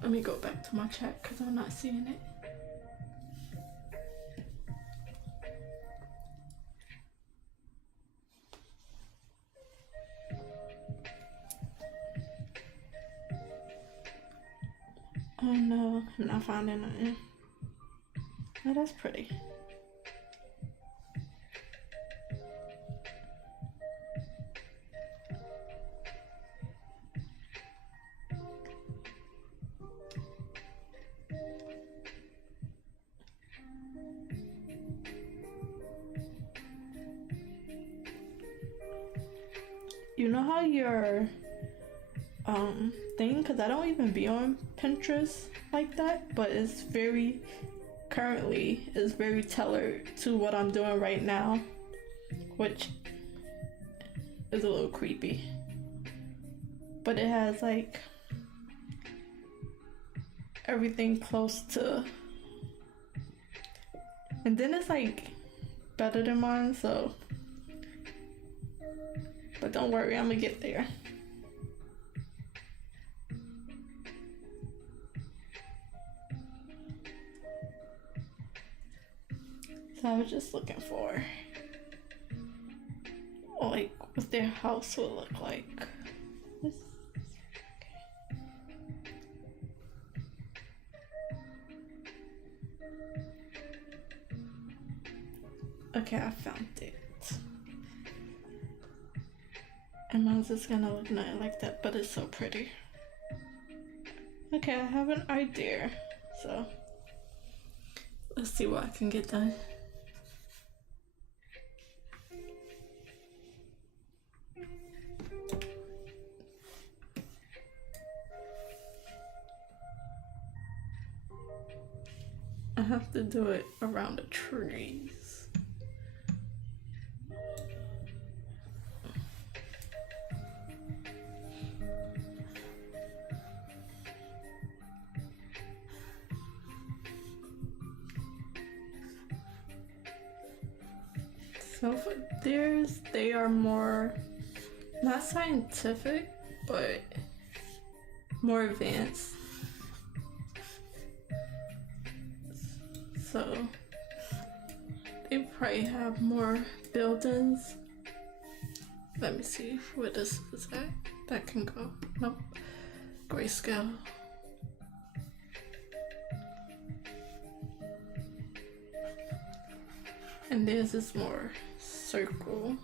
Let me go back to my chat because I'm not seeing it. Oh no, I'm not finding nothing. Oh, that's pretty. You know how your thing, because I don't even be on Pinterest like that, but it's very currently is very tailored to what I'm doing right now, which is a little creepy. But it has like everything close to, and then it's like better than mine, so, but don't worry, I'm gonna get there. So I was just looking for like what their house would look like. Okay, I found it. And mine's just gonna look nothing like that, but it's so pretty. Okay, I have an idea. So let's see what I can get done. I have to do it around the trees. So for theirs, they are more, not scientific, but more advanced. So they probably have more buildings. Let me see where this is at. That can go. Nope. Grayscale. And theirs is more circle.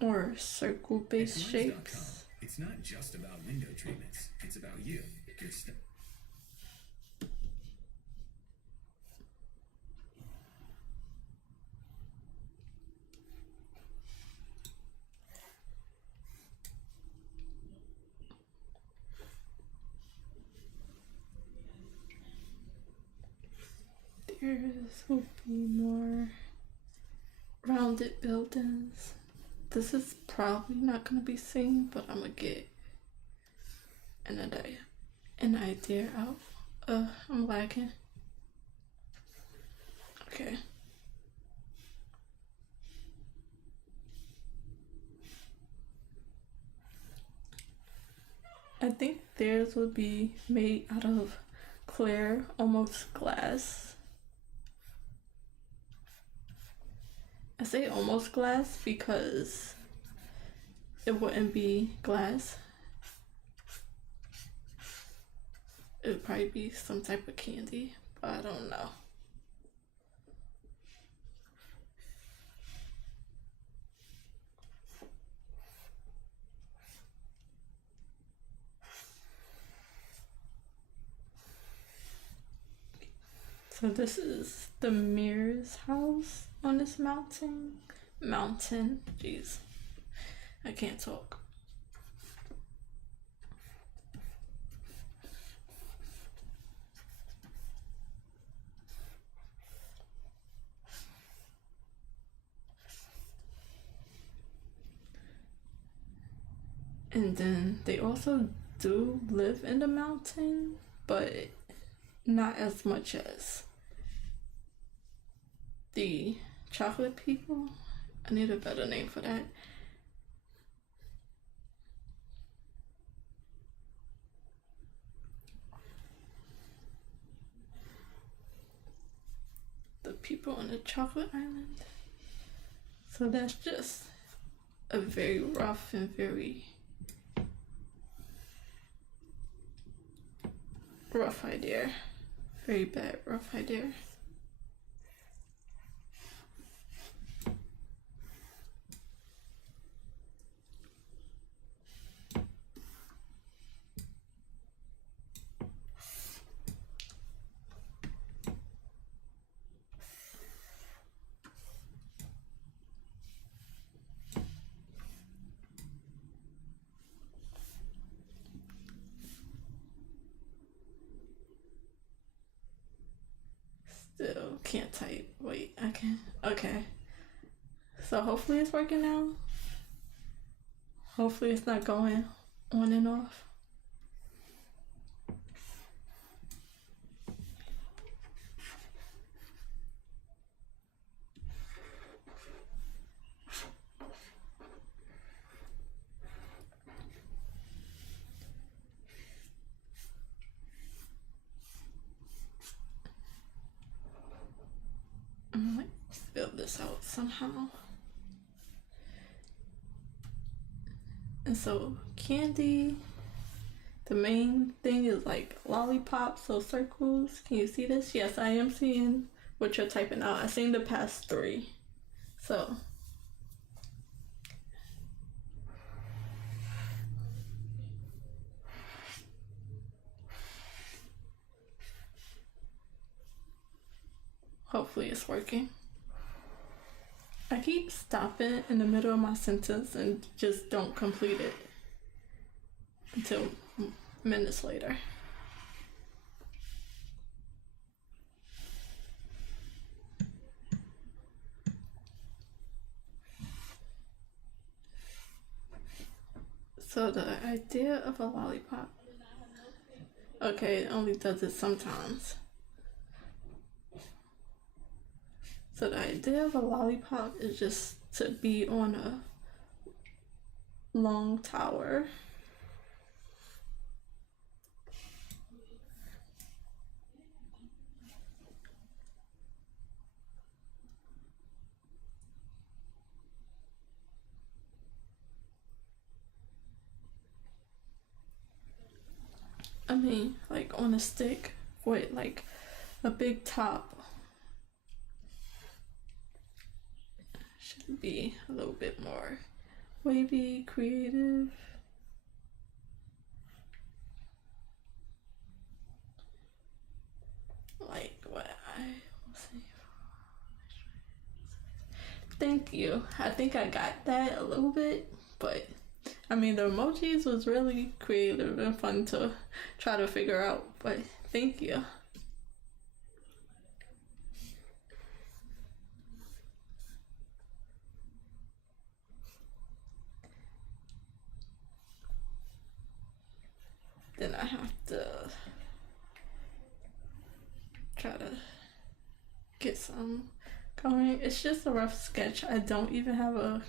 Or circle-based shapes. It's not just about window treatments. It's about you. Your stuff. Theirs will be more rounded buildings. This is probably not gonna be seen, but I'm gonna get an idea out. I'm lagging. Okay. I think theirs would be made out of clear, almost glass I say almost glass because it wouldn't be glass. It would probably be some type of candy, but I don't know. So this is the mirror's house on this mountain. Jeez. I can't talk. And then they also do live in the mountain, but not as much as the chocolate people. I need a better name for that. The people on the chocolate island. So that's just a very rough and very rough idea. Very bad rough idea. Still can't type. Wait, I can. Okay. So hopefully it's working now. Hopefully it's not going on and off. I might fill this out somehow. And so candy, the main thing is like lollipops, so circles. Can you see this? Yes, I am seeing what you're typing out. I've seen the past three. So hopefully it's working. I keep stopping in the middle of my sentence and just don't complete it until minutes later. So the idea of a lollipop. Okay, it only does it sometimes. So the idea of a lollipop is just to be on a long tower. I mean, like on a stick with like a big top. Should be a little bit more wavy, creative. Like what I will say. Thank you. I think I got that a little bit, but I mean the emojis was really creative and fun to try to figure out, but thank you. Then I have to try to get some going. It's just a rough sketch. I don't even have a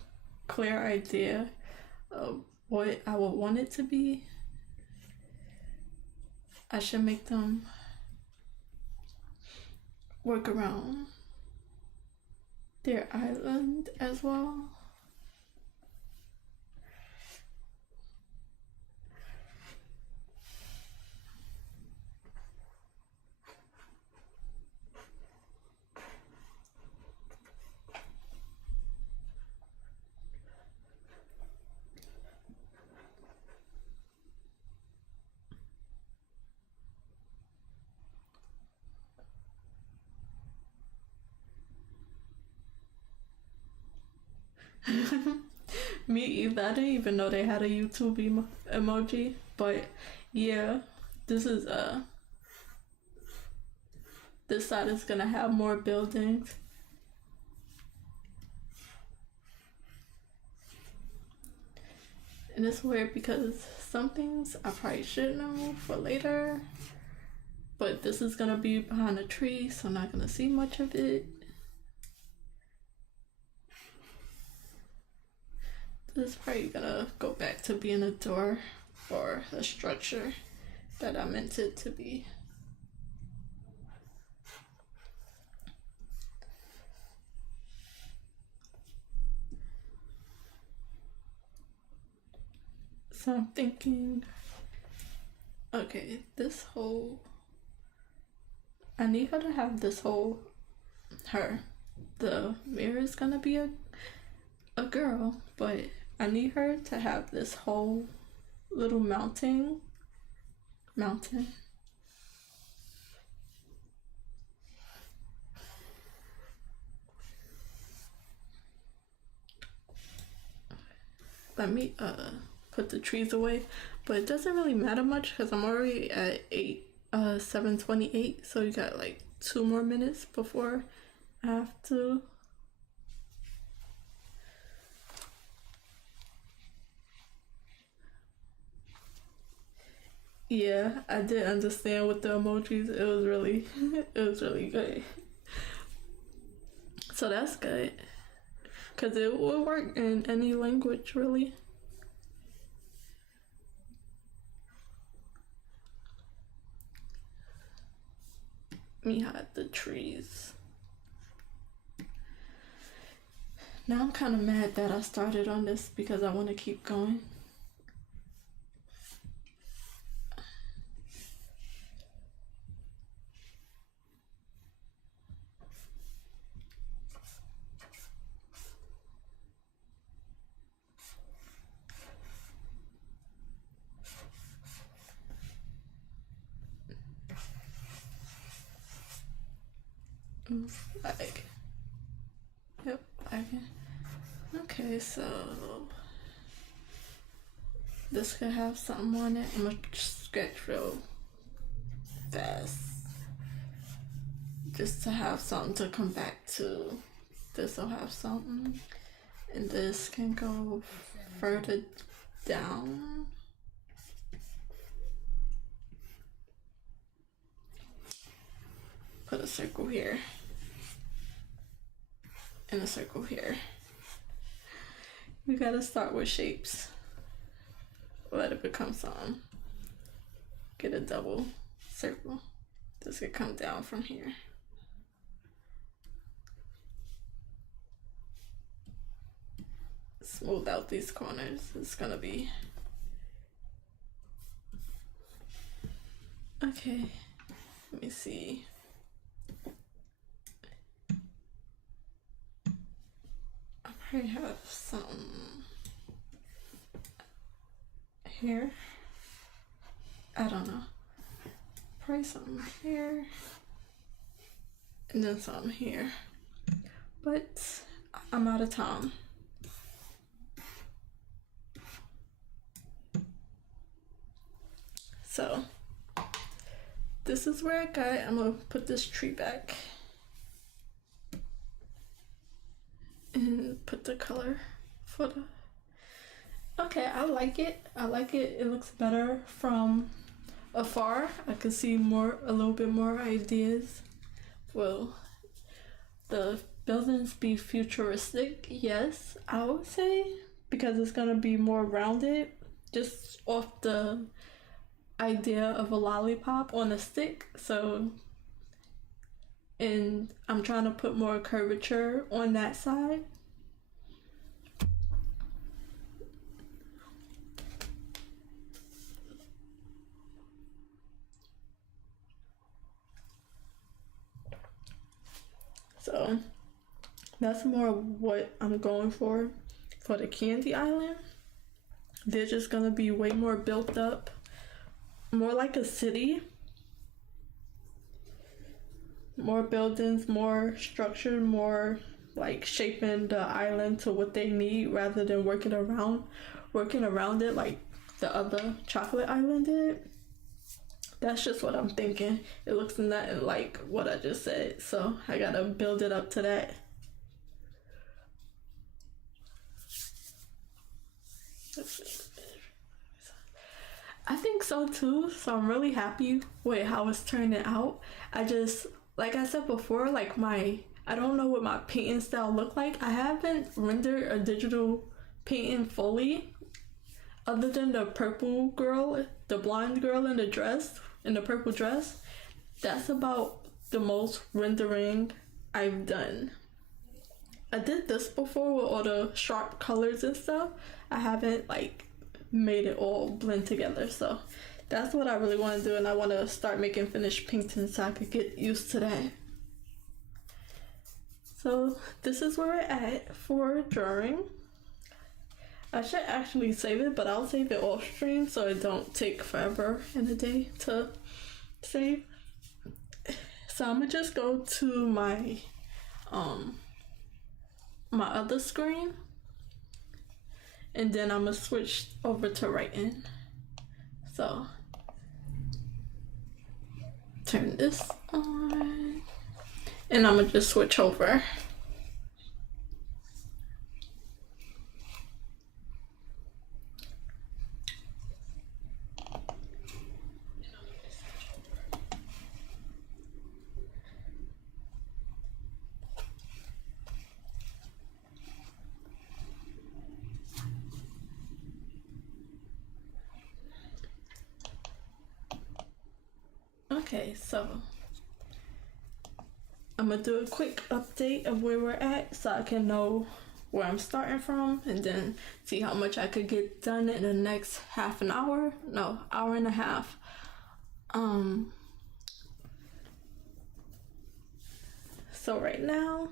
clear idea of what I would want it to be. I should make them work around their island as well. Me either. I didn't even know they had a YouTube emoji, but yeah, this is this side is gonna have more buildings. And it's weird because some things I probably shouldn't have moved for later, but this is gonna be behind a tree, so I'm not gonna see much of it. This is probably gonna go back to being a door or a structure that I meant it to be. So I'm thinking, okay, this whole, I need her to have this whole, the mirror is gonna be a girl, but I need her to have this whole little mountain. Let me put the trees away, but it doesn't really matter much because I'm already at 7:28, so you got like 2 more minutes before I have to. Yeah, I did understand with the emojis. It was really it was really good. So that's good. Cause it will work in any language really. Me hide the trees. Now I'm kind of mad that I started on this because I want to keep going. Like, yep, I can. Okay, so this could have something on it. I'm gonna sketch real fast just to have something to come back to. This will have something, and this can go further down. Put a circle here and a circle here. We gotta start with shapes. Let it become something. Get a double circle. This could come down from here. Smooth out these corners. It's gonna be okay. Let me see. I probably have some here. I don't know. Probably something here. And then some here. But I'm out of time. So this is where I got it. I'm gonna put this tree back and put the color for the. Okay, I like it. I like it. It looks better from afar. I can see a little bit more ideas. Will the buildings be futuristic? Yes, I would say, because it's gonna be more rounded, just off the idea of a lollipop on a stick. So and I'm trying to put more curvature on that side. So that's more what I'm going for the Candy Island. They're just gonna be way more built up, more like a city, more buildings, more structure, more like shaping the island to what they need rather than working around it like the other chocolate island did. That's just what I'm thinking. It looks nothing like what I just said, so I gotta build it up to that. I think so too, so I'm really happy with how it's turning out. I just, like I said before, like I don't know what my painting style look like. I haven't rendered a digital painting fully, other than the purple girl, the blonde girl in the purple dress. That's about the most rendering I've done. I did this before with all the sharp colors and stuff. I haven't like made it all blend together, so that's what I really want to do, and I want to start making finished paintings so I could get used to that. So this is where we're at for drawing. I should actually save it, but I'll save it off stream so it don't take forever in a day to save. So I'm gonna just go to my other screen, and then I'm gonna switch over to writing. So turn this on, and I'm gonna just switch over. Okay, so I'm gonna do a quick update of where we're at so I can know where I'm starting from, and then see how much I could get done in the next hour and a half. So right now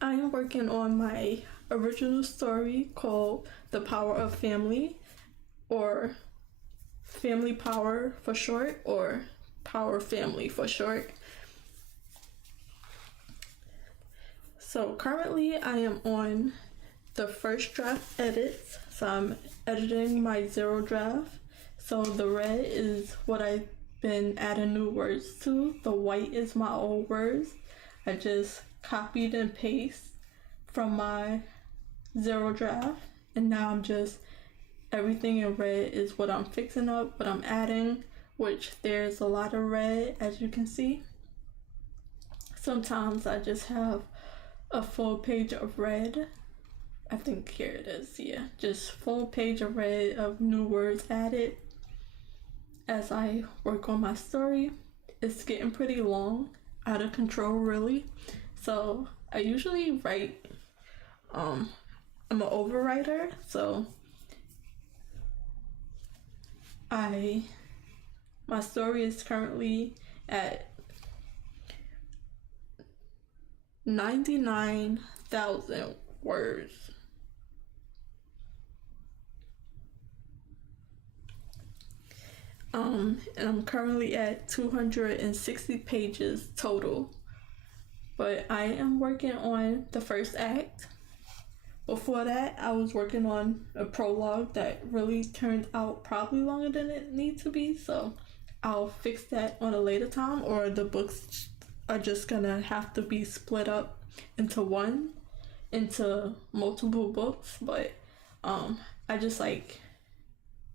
I am working on my original story called The Power of Family, or Family Power for short, or Power Family for short. So currently I am on the first draft edits, so I'm editing my 0 draft. So the red is what I've been adding new words to, the white is my old words. I just copied and pasted from my 0 draft, and now I'm just, everything in red is what I'm fixing up, what I'm adding, which there's a lot of red, as you can see. Sometimes I just have a full page of red. I think here it is, yeah. Just full page of red of new words added as I work on my story. It's getting pretty long, out of control really. So I usually write, I'm an overwriter, so my story is currently at 99,000 words. And I'm currently at 260 pages total. But I am working on the first act. Before that, I was working on a prologue that really turned out probably longer than it needs to be, so I'll fix that on a later time, or the books are just gonna have to be split up into multiple books. But I just like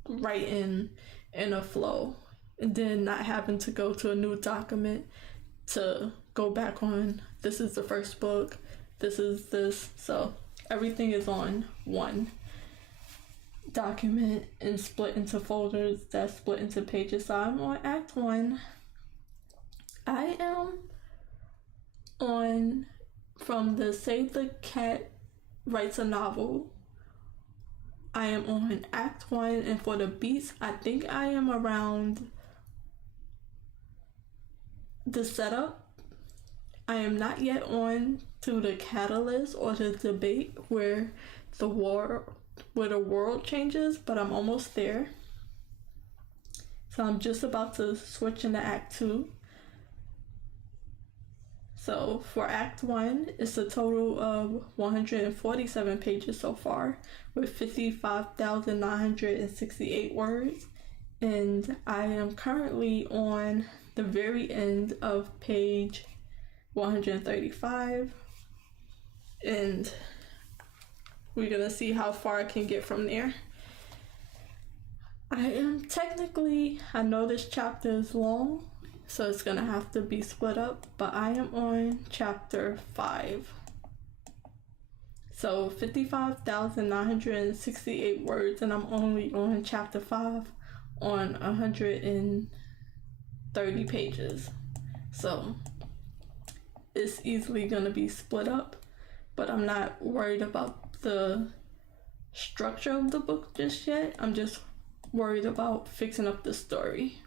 writing in a flow, and then not having to go to a new document to go back on, this is the first book, this is this, so everything is on one document and split into folders that's split into pages. So I'm on Act 1. I am on from the Save the Cat Writes a Novel. I am on Act 1, and for the beats, I think I am around the setup. I am not yet on to the catalyst or the debate where the world changes, but I'm almost there. So I'm just about to switch into Act 2. So for Act 1, it's a total of 147 pages so far, with 55,968 words. And I am currently on the very end of page 135. And we're gonna see how far I can get from there. I know this chapter is long, so it's gonna have to be split up, but I am on chapter 5. So 55,968 words, and I'm only on chapter 5 on 130 pages. So it's easily gonna be split up, but I'm not worried about the structure of the book just yet. I'm just worried about fixing up the story.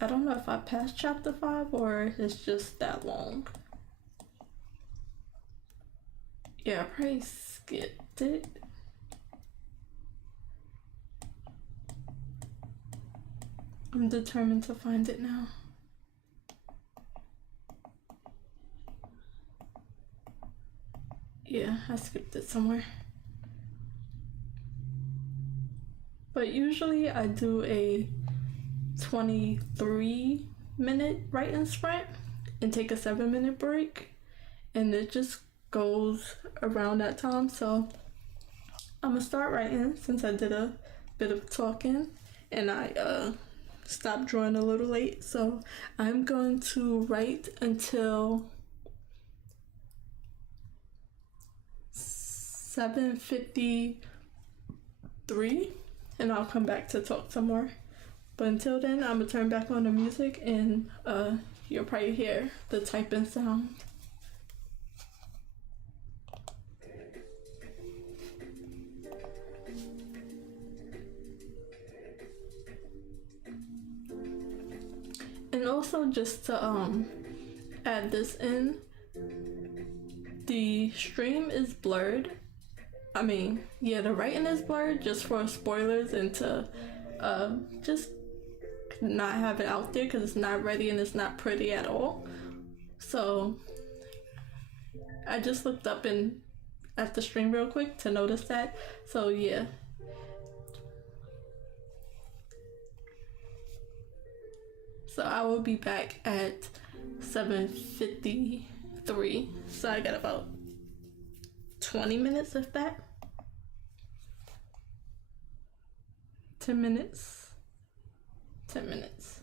I don't know if I passed chapter 5 or it's just that long. Yeah, I probably skipped it. I'm determined to find it now. Yeah, I skipped it somewhere. But usually I do a 23-minute writing sprint and take a 7-minute break, and it just goes around that time. So I'm gonna start writing since I did a bit of talking and I stopped drawing a little late. So I'm going to write until 7:53 and I'll come back to talk some more. But until then, I'm gonna turn back on the music and you'll probably hear the typing sound. And also, just to add this in, the stream is blurred. I mean, yeah, the writing is blurred just for spoilers and to just not have it out there because it's not ready and it's not pretty at all. So I just looked up at the stream real quick to notice that. So yeah. So I will be back at 7:53. So I got about 20 minutes, if that. 10 minutes. 10 minutes.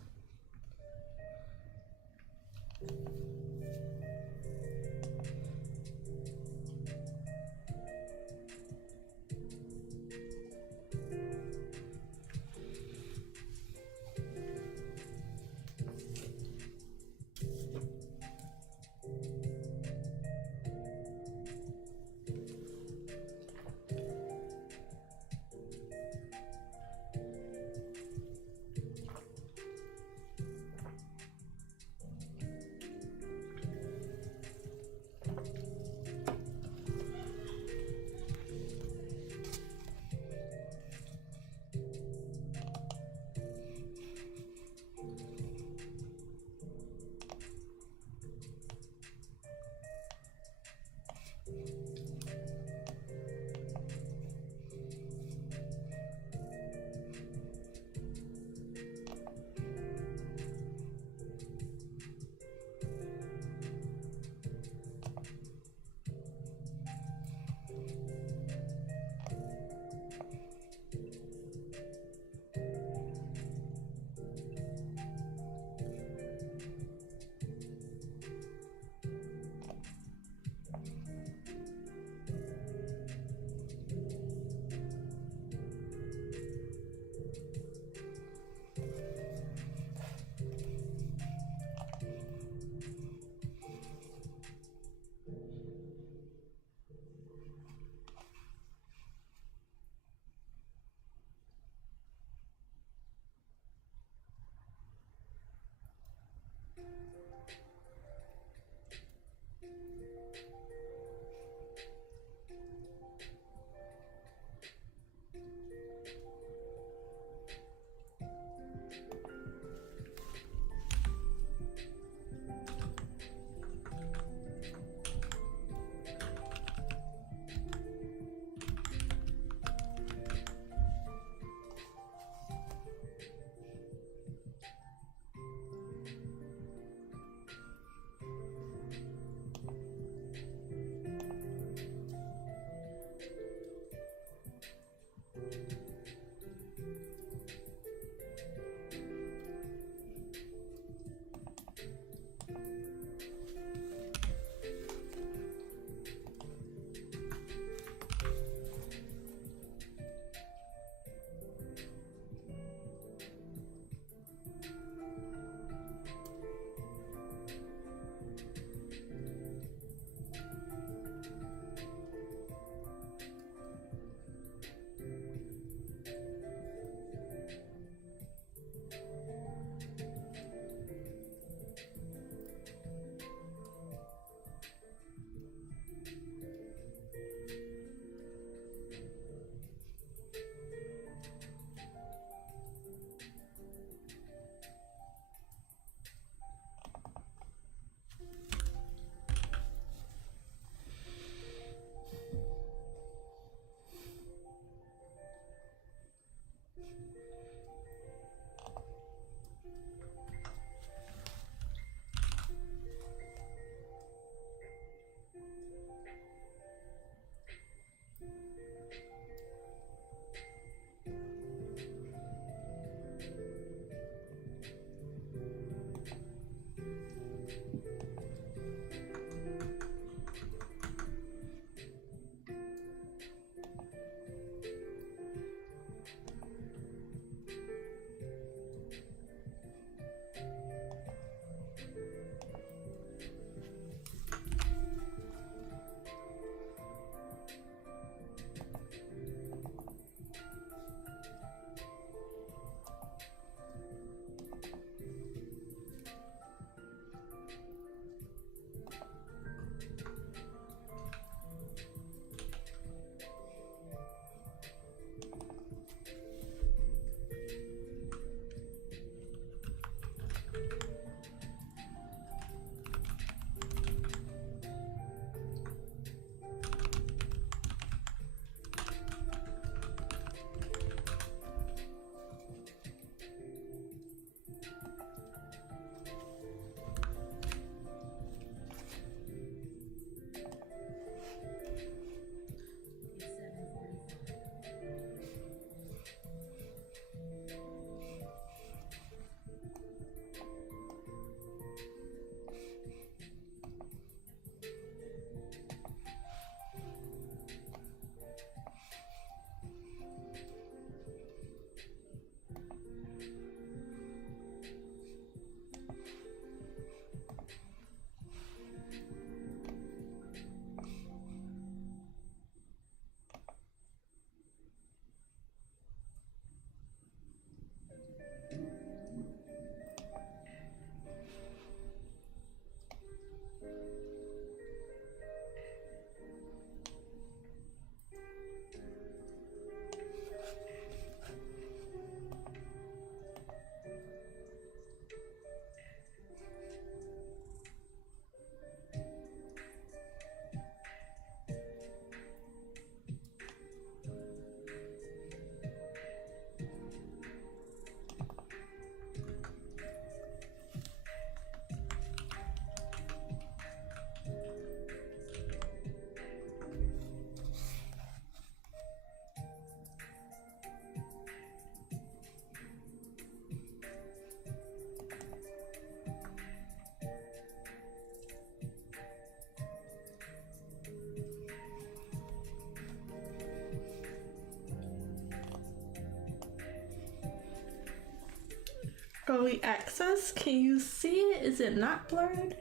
early access. Can you see it? Is it not blurred?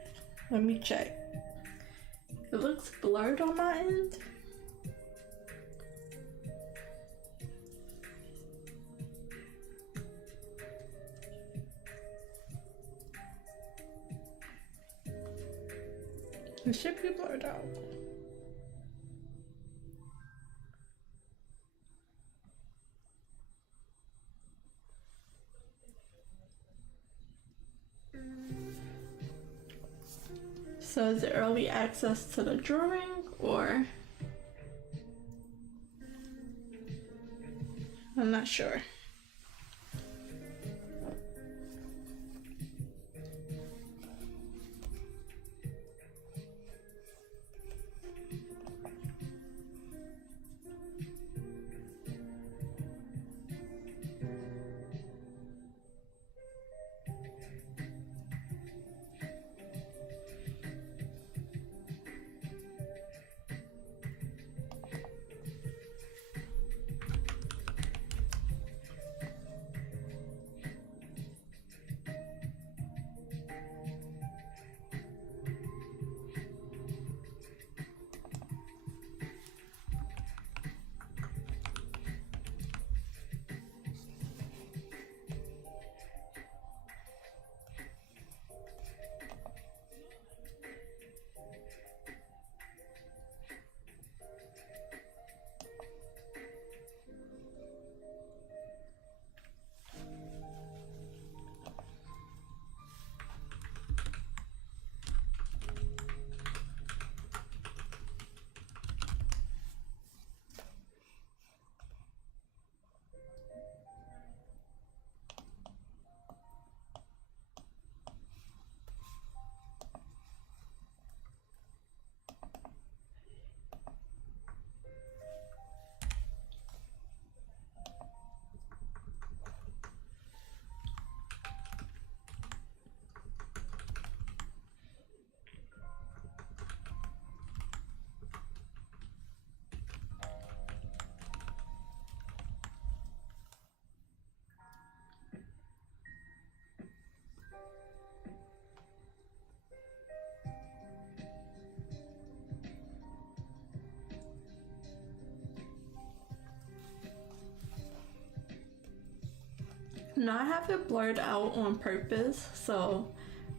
Let me check. It looks blurred on my end. It should be blurred out. So is it early access to the drawing or? I'm not sure. Now I have it blurred out on purpose so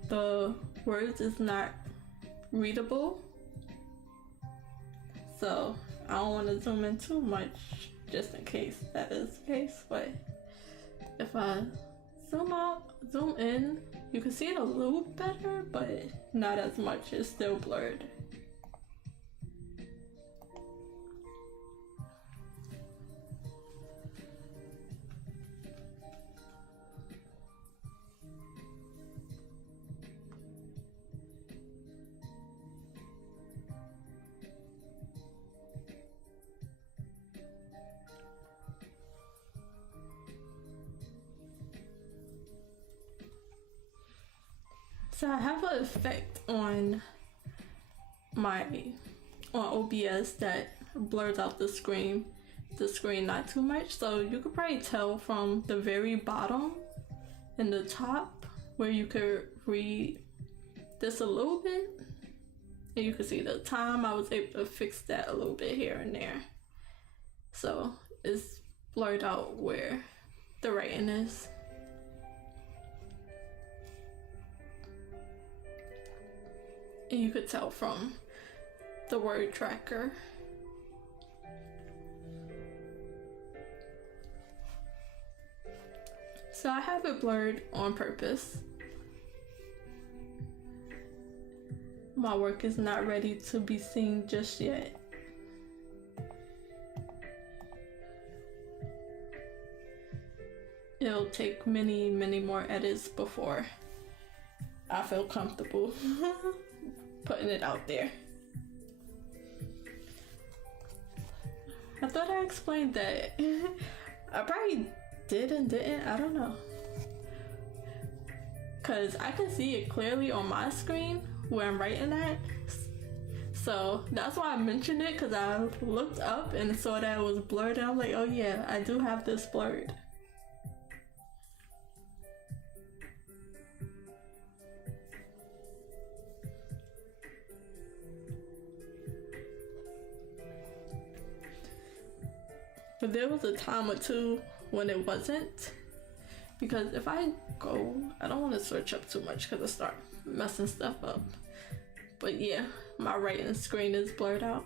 the words is not readable. So I don't want to zoom in too much just in case that is the case, but if I zoom out, zoom in, you can see it a little better, but not as much. It's still blurred. So I have an effect on OBS that blurs out the screen not too much. So you could probably tell from the very bottom and the top where you could read this a little bit. And you can see the time. I was able to fix that a little bit here and there. So it's blurred out where the writing is. And you could tell from the word tracker. So I have it blurred on purpose. My work is not ready to be seen just yet. It'll take many, many more edits before I feel comfortable putting it out there. I thought I explained that. I probably did and didn't, I don't know. Cause I can see it clearly on my screen where I'm writing at. So that's why I mentioned it, cause I looked up and saw that it was blurred and I'm like, oh yeah, I do have this blurred. But there was a time or two when it wasn't. Because if I go, I don't want to search up too much because I start messing stuff up. But yeah, my writing screen is blurred out.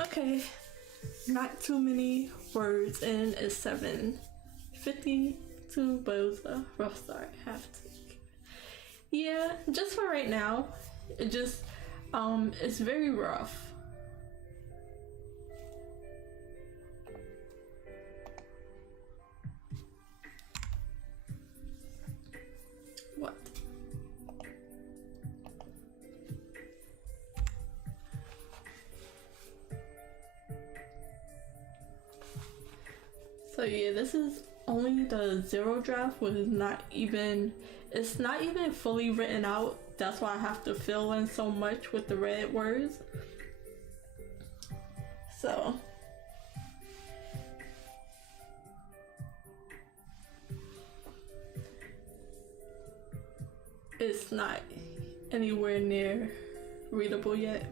Okay, not too many words in. It's 7:52, but it was a rough start. Have to. Yeah, just for right now, it just it's very rough. What? So yeah, this is only the zero draft, which is not even, it's not even fully written out. That's why I have to fill in so much with the red words. So it's not anywhere near readable yet.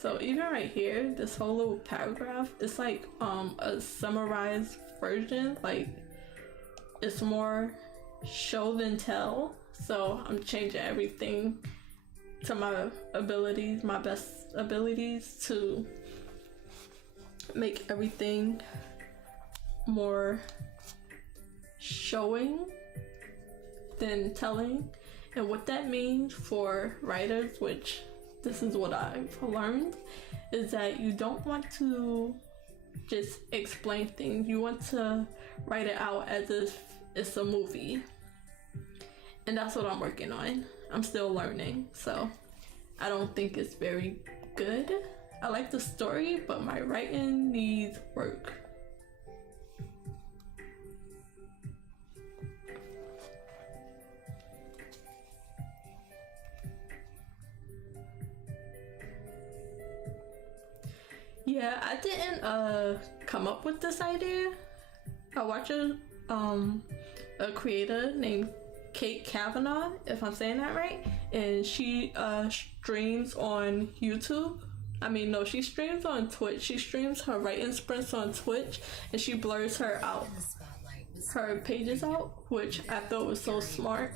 So even right here, this whole little paragraph, it's like a summarized version. Like it's more show than tell. So I'm changing everything to my abilities, my best abilities, to make everything more showing than telling. And what that means for writers, which this is what I've learned, is that you don't want to just explain things. You want to write it out as if it's a movie. And that's what I'm working on. I'm still learning, so I don't think it's very good. I like the story, but my writing needs work. Yeah, I didn't come up with this idea. I watch a creator named Kate Kavanaugh, if I'm saying that right, and she streams on YouTube. I mean, no, she streams on Twitch. She streams her writing sprints on Twitch, and she blurs her pages out, which I thought was so smart,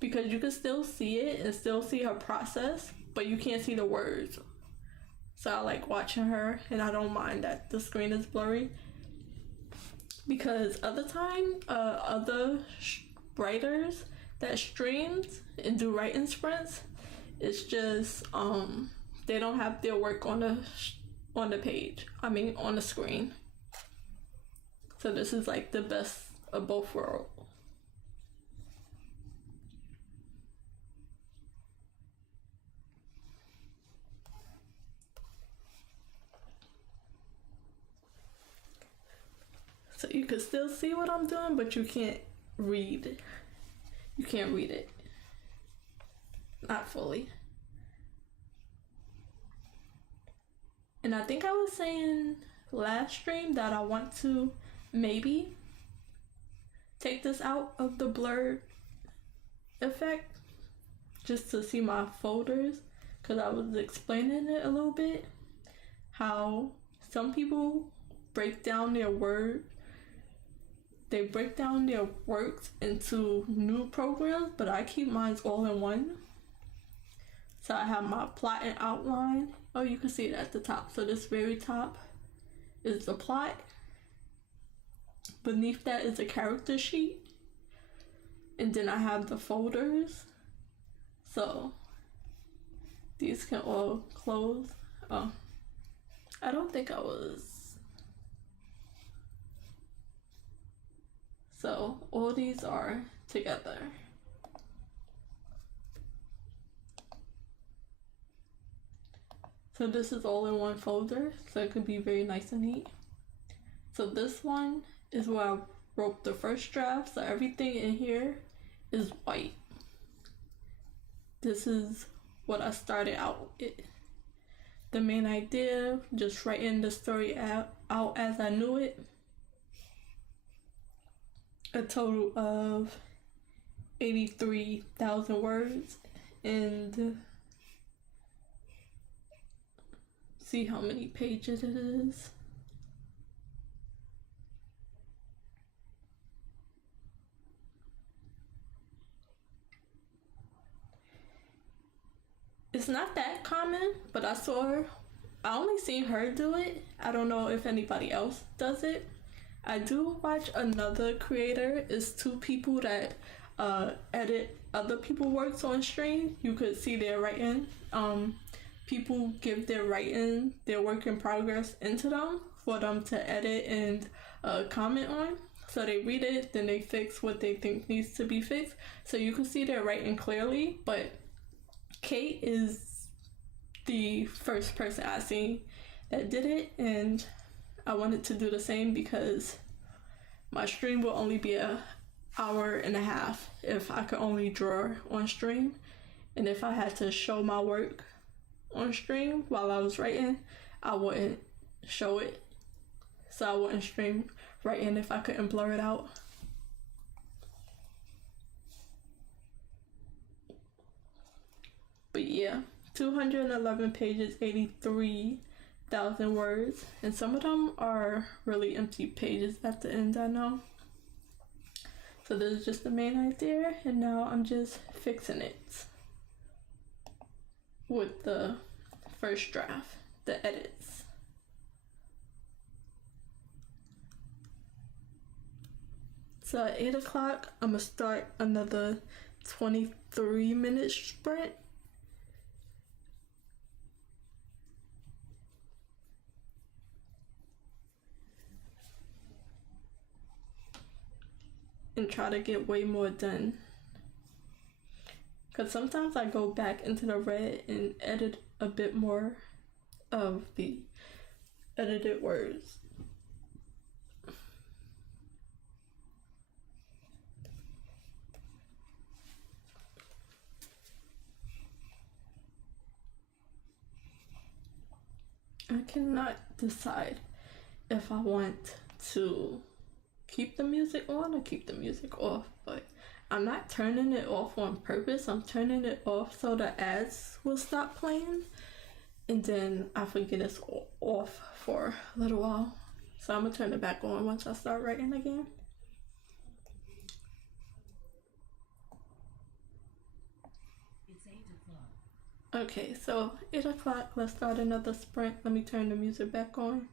because you can still see it and still see her process, but you can't see the words. So I like watching her, and I don't mind that the screen is blurry, because other writers that streams and do writing sprints, it's just they don't have their work on the page. I mean, on the screen. So this is like the best of both worlds. So you can still see what I'm doing, but you can't read it. You can't read it. Not fully. And I think I was saying last stream that I want to maybe take this out of the blur effect just to see my folders, because I was explaining it a little bit, how some people break down their words. They break down their works into new programs, but I keep mine all in one. So I have my plot and outline. Oh, you can see it at the top. So this very top is the plot. Beneath that is a character sheet. And then I have the folders. So these can all close. Oh, I don't think I was. So all these are together. So this is all in one folder, so it could be very nice and neat. So this one is where I wrote the first draft, so everything in here is white. This is what I started out with. The main idea, just writing the story out as I knew it. A total of 83,000 words, and see how many pages it is. It's not that common, but I only seen her do it. I don't know if anybody else does it. I do watch another creator. It's two people that edit other people's works on stream. You could see their writing. People give their writing, their work in progress into them for them to edit and comment on. So they read it, then they fix what they think needs to be fixed. So you can see their writing clearly, but Kate is the first person I seen that did it, and I wanted to do the same because my stream will only be an hour and a half if I could only draw on stream. And if I had to show my work on stream while I was writing, I wouldn't show it. So I wouldn't stream writing if I couldn't blur it out. But yeah, 211 pages, 83,000 words, and some of them are really empty pages at the end, I know. So this is just the main idea, and now I'm just fixing it with the first draft, the edits. So at 8 o'clock, I'm gonna start another 23-minute sprint. And try to get way more done. Because sometimes I go back into the red and edit a bit more of the edited words. I cannot decide if I want to keep the music on or keep the music off, but I'm not turning it off on purpose. I'm turning it off so the ads will stop playing, and then I forget it's off for a little while. So I'm gonna turn it back on once I start writing again. It's 8 o'clock. Okay, so 8 o'clock, let's start another sprint. Let me turn the music back on.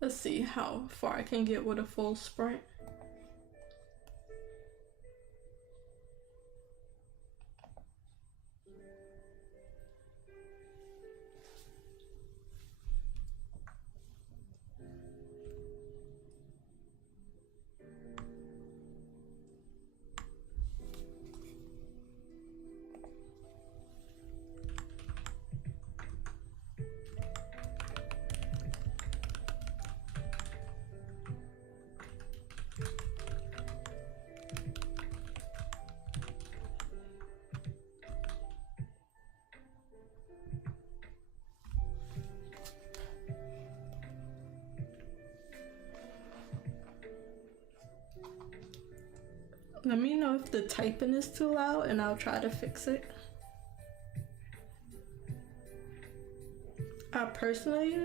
Let's see how far I can get with a full sprint. Let me know if the typing is too loud and I'll try to fix it. I personally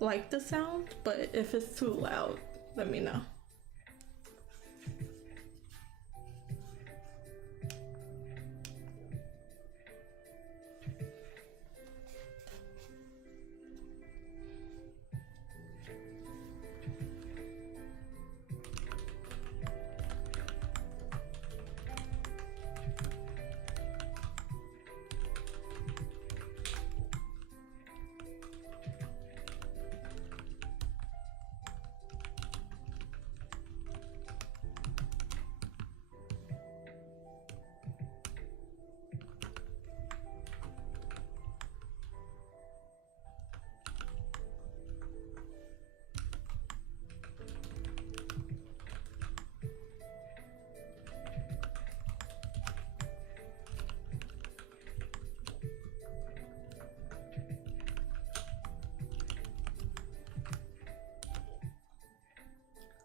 like the sound, but if it's too loud, let me know.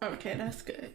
Okay, that's good.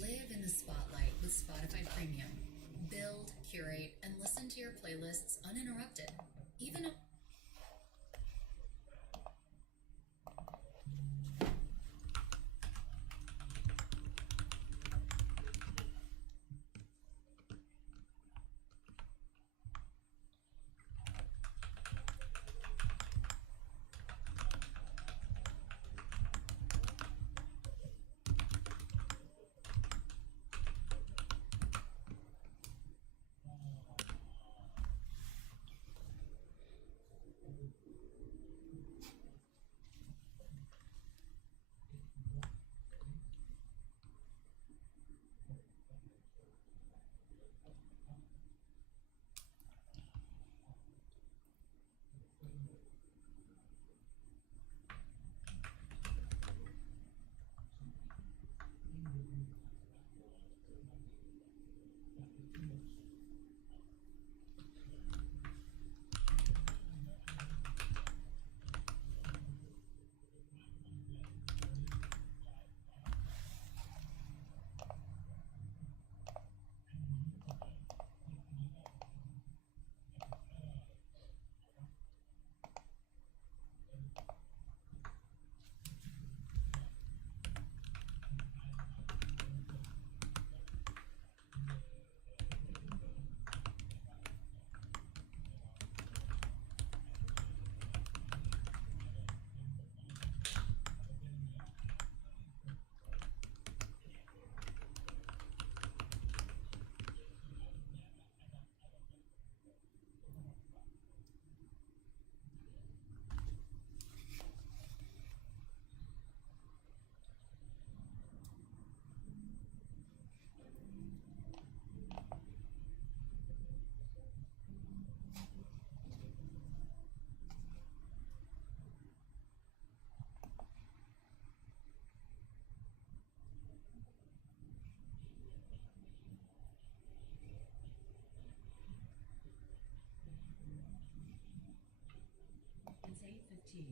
Live in the spotlight with Spotify Premium. Build, curate, and listen to your playlists uninterrupted. Even team.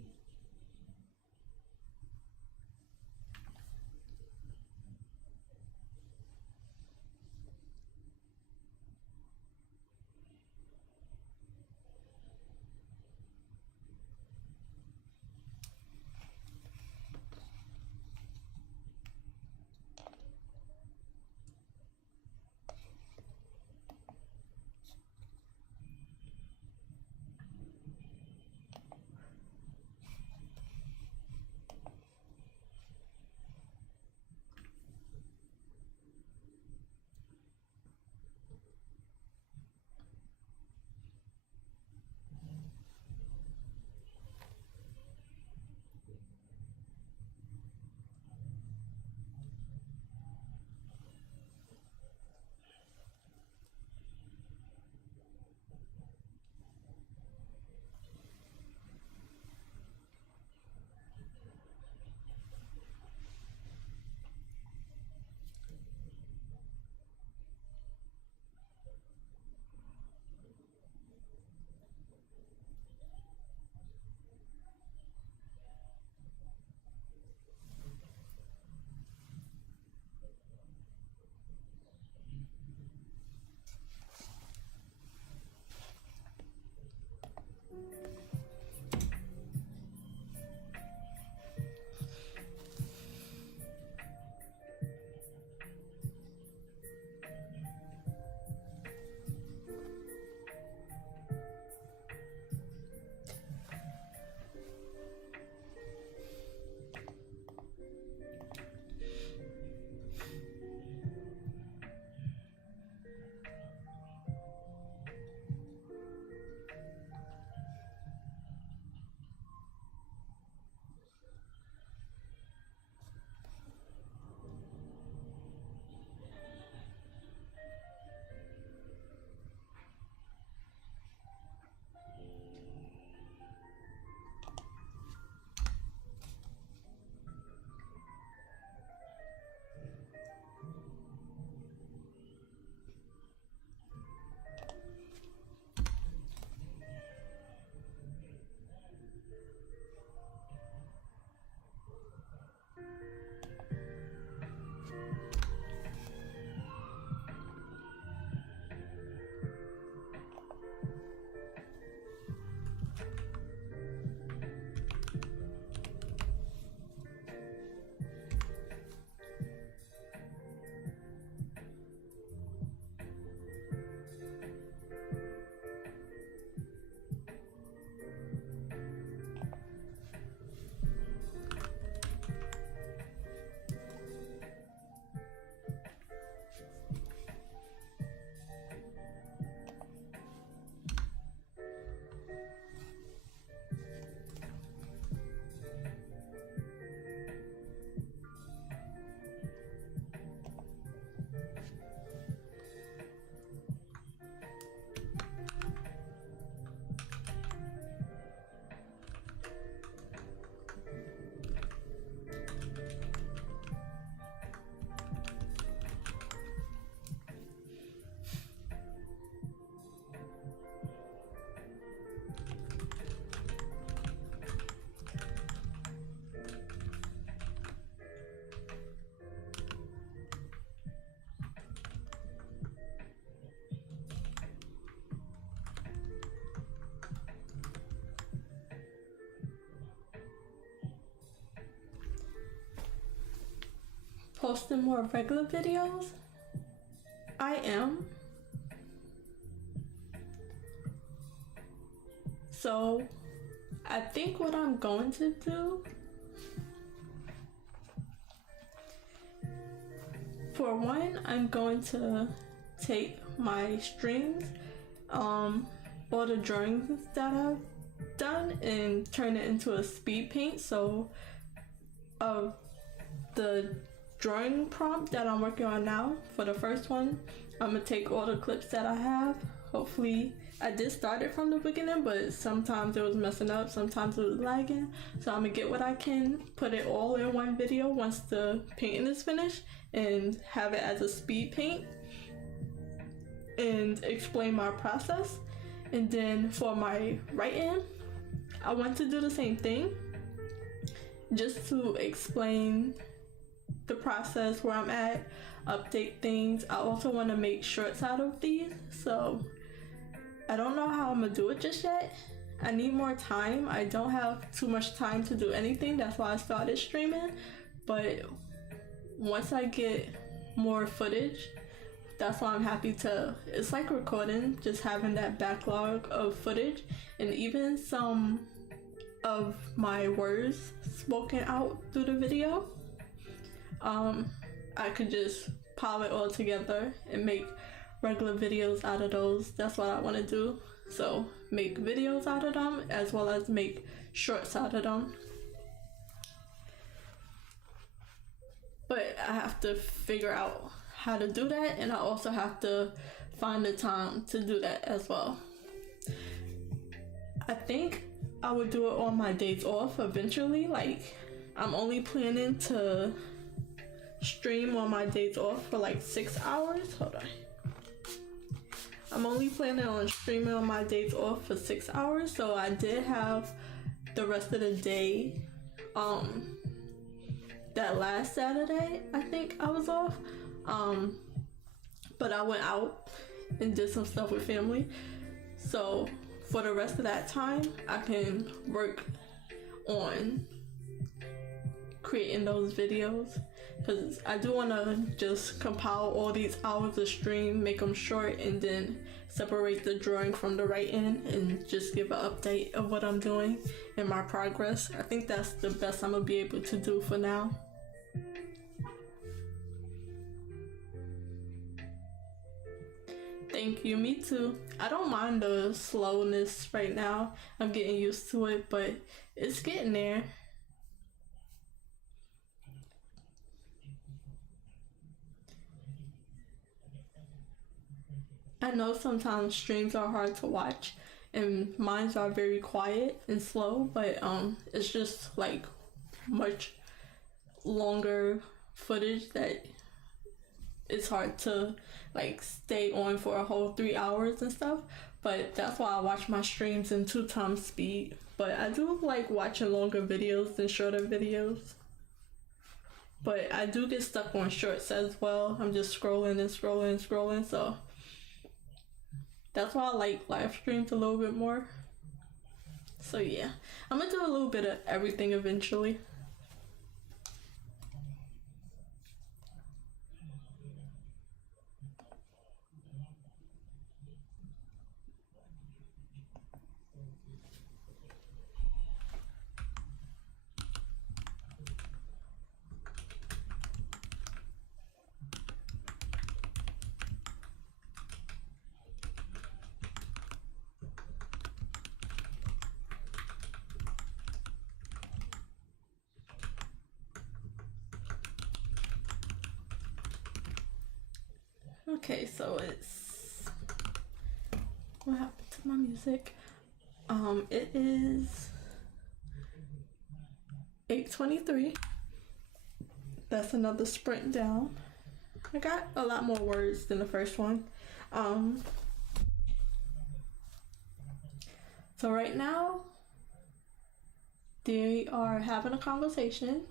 Posting more regular videos? I am. So I think what I'm going to do, for one, I'm going to take my strings, all the drawings that I've done, and turn it into a speed paint. So the drawing prompt that I'm working on now, for the first one, I'm gonna take all the clips that I have. Hopefully, I did start it from the beginning, but sometimes it was messing up, sometimes it was lagging. So I'm gonna get what I can, put it all in one video once the painting is finished, and have it as a speed paint and explain my process. And then for my writing, I want to do the same thing, just to explain the process where I'm at, update things. I also want to make shorts out of these, so I don't know how I'm gonna do it just yet. I need more time. I don't have too much time to do anything. That's why I started streaming. But once I get more footage, that's why I'm happy to, it's like recording, just having that backlog of footage, and even some of my words spoken out through the video. I could just pile it all together and make regular videos out of those. That's what I want to do. So make videos out of them as well as make shorts out of them. But I have to figure out how to do that, and I also have to find the time to do that as well. I think I would do it on my days off eventually. Like, I'm only planning to stream on my days off for like 6 hours. Hold on. I'm only planning on streaming on my days off for 6 hours, so I did have the rest of the day. That last Saturday, I think I was off. But I went out and did some stuff with family. So for the rest of that time, I can work on creating those videos, because I do want to just compile all these hours of stream, make them short, and then separate the drawing from the writing and just give an update of what I'm doing and my progress. I think that's the best I'm gonna be able to do for now. Thank you, me too. I don't mind the slowness right now. I'm getting used to it, but it's getting there. I know sometimes streams are hard to watch and mine are very quiet and slow, but it's just like much longer footage that it's hard to like stay on for a whole 3 hours and stuff. But that's why I watch my streams in 2 times speed. But I do like watching longer videos than shorter videos. But I do get stuck on shorts as well. I'm just scrolling and scrolling and scrolling, so that's why I like live streams a little bit more. So yeah, I'm gonna do a little bit of everything eventually. Okay, so it's, what happened to my music? It is 8:23. That's another sprint down. I got a lot more words than the first one. So right now, they are having a conversation.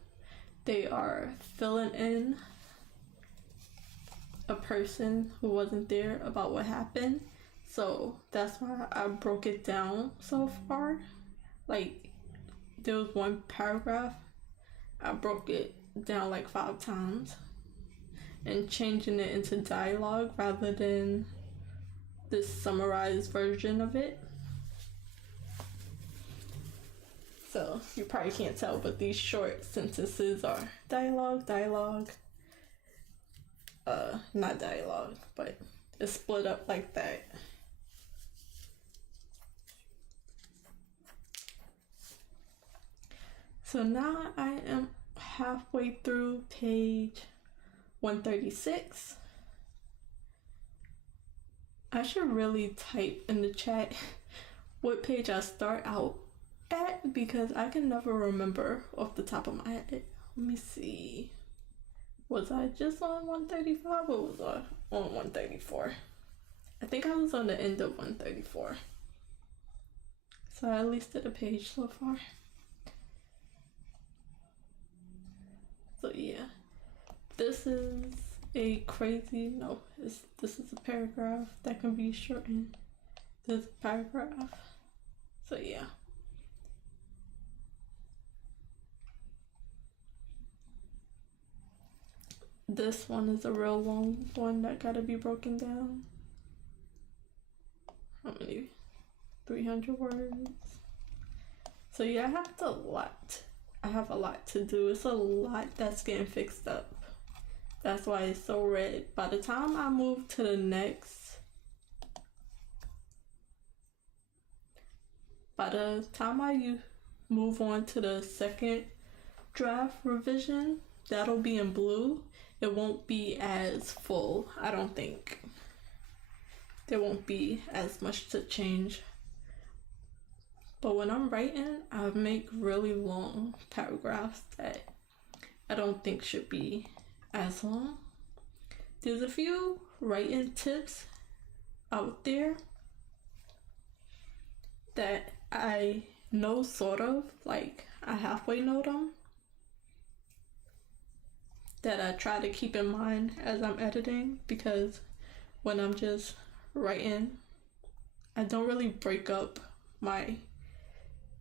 They are filling in a person who wasn't there about what happened. So that's why I broke it down so far. Like, there was one paragraph, I broke it down like 5 times and changing it into dialogue rather than this summarized version of it. So you probably can't tell, but these short sentences are dialogue, not dialogue, but it's split up like that. So now I am halfway through page 136. I should really type in the chat what page I start out at, because I can never remember off the top of my head. Let me see. Was I just on 135 or was I on 134? I think I was on the end of 134. So I at least did a page so far. So yeah, this is a crazy, no, this is a paragraph that can be shortened. This paragraph. So yeah. This one is a real long one that gotta be broken down. How many? 300 words. So yeah, I have a lot to do. It's a lot that's getting fixed up. That's why it's so red. By the time I move to the next, by the time I move on to the second draft revision, that'll be in blue. It won't be as full, I don't think. There won't be as much to change. But when I'm writing, I make really long paragraphs that I don't think should be as long. There's a few writing tips out there that I know sort of, like I halfway know them, that I try to keep in mind as I'm editing, because when I'm just writing, I don't really break up my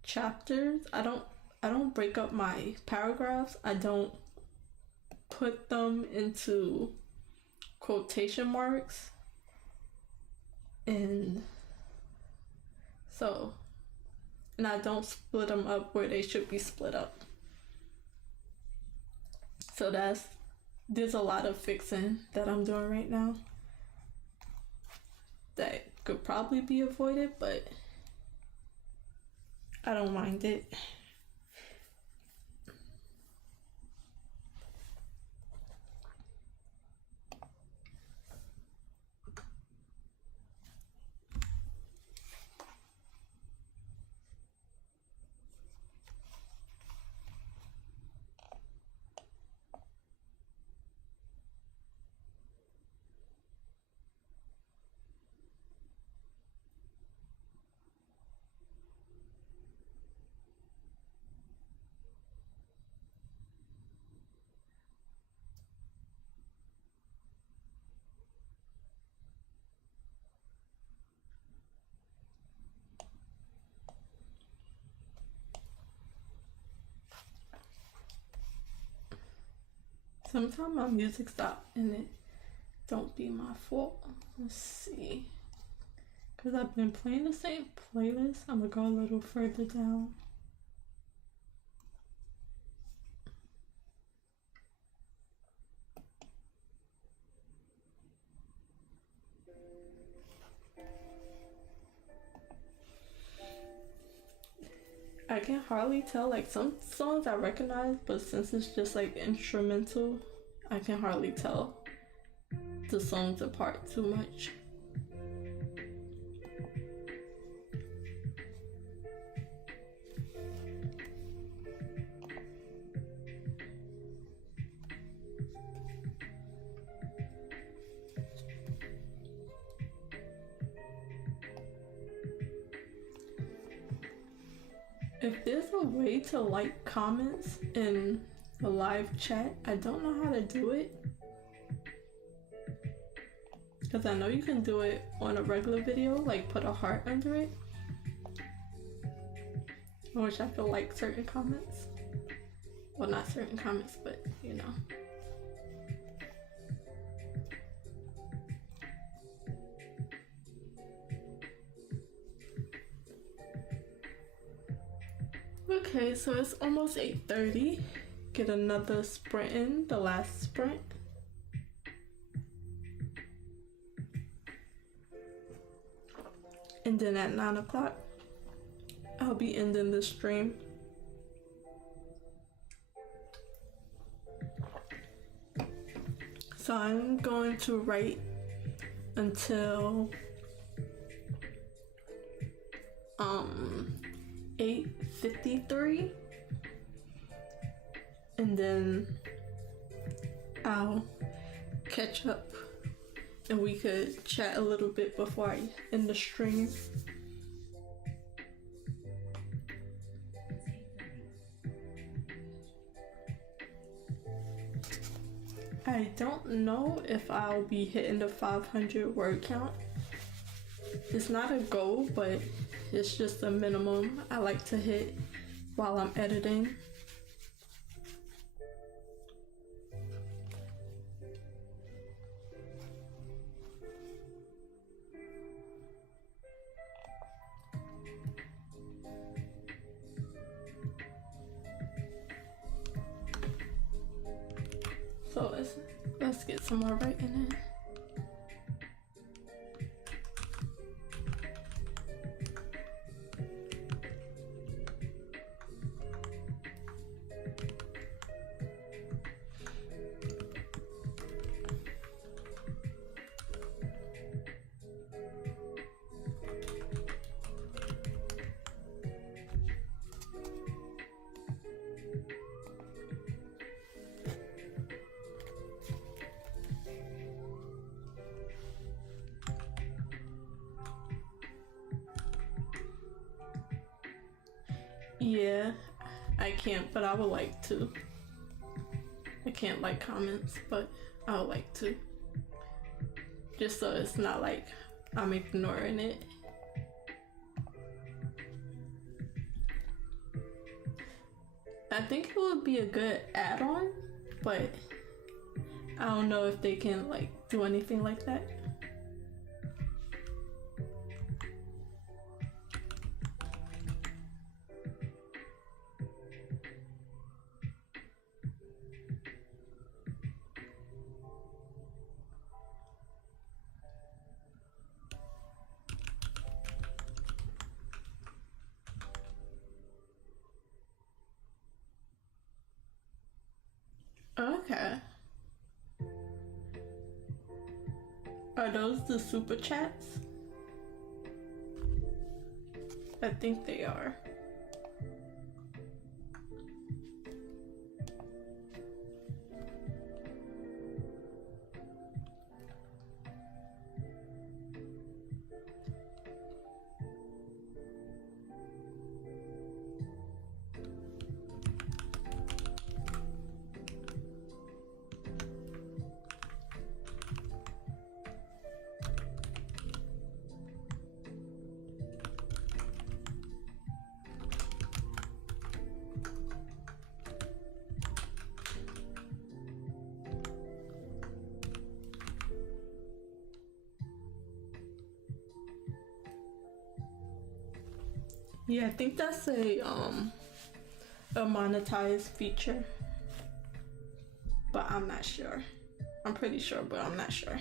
chapters. I don't break up my paragraphs. I don't put them into quotation marks, and I don't split them up where they should be split up. So there's a lot of fixing that I'm doing right now that could probably be avoided, but I don't mind it. Sometimes my music stop and it don't be my fault. Let's see. Because I've been playing the same playlist. I'm gonna go a little further down. I can hardly tell, like some songs I recognize, but since it's just like instrumental, I can hardly tell the songs apart too much. If there's a way to like comments in the live chat, I don't know how to do it. Because I know you can do it on a regular video, like put a heart under it. I wish I could like certain comments. Well, not certain comments, but you know. Okay, so it's almost 8:30. Get another sprint in, the last sprint. And then at 9 o'clock, I'll be ending the stream. So I'm going to write until 8:53, and then I'll catch up and we could chat a little bit before I end the stream. I don't know if I'll be hitting the 500 word count. It's not a goal, but it's just a minimum I like to hit while I'm editing. So let's get some more writing in. Yeah, I can't, but I would like to. I can't like comments, but I would like to. Just so it's not like I'm ignoring it. I think it would be a good add-on, but I don't know if they can like do anything like that. Okay. Are those the super chats? I think they are. Yeah, I think that's a monetized feature, but I'm not sure. I'm pretty sure, but I'm not sure.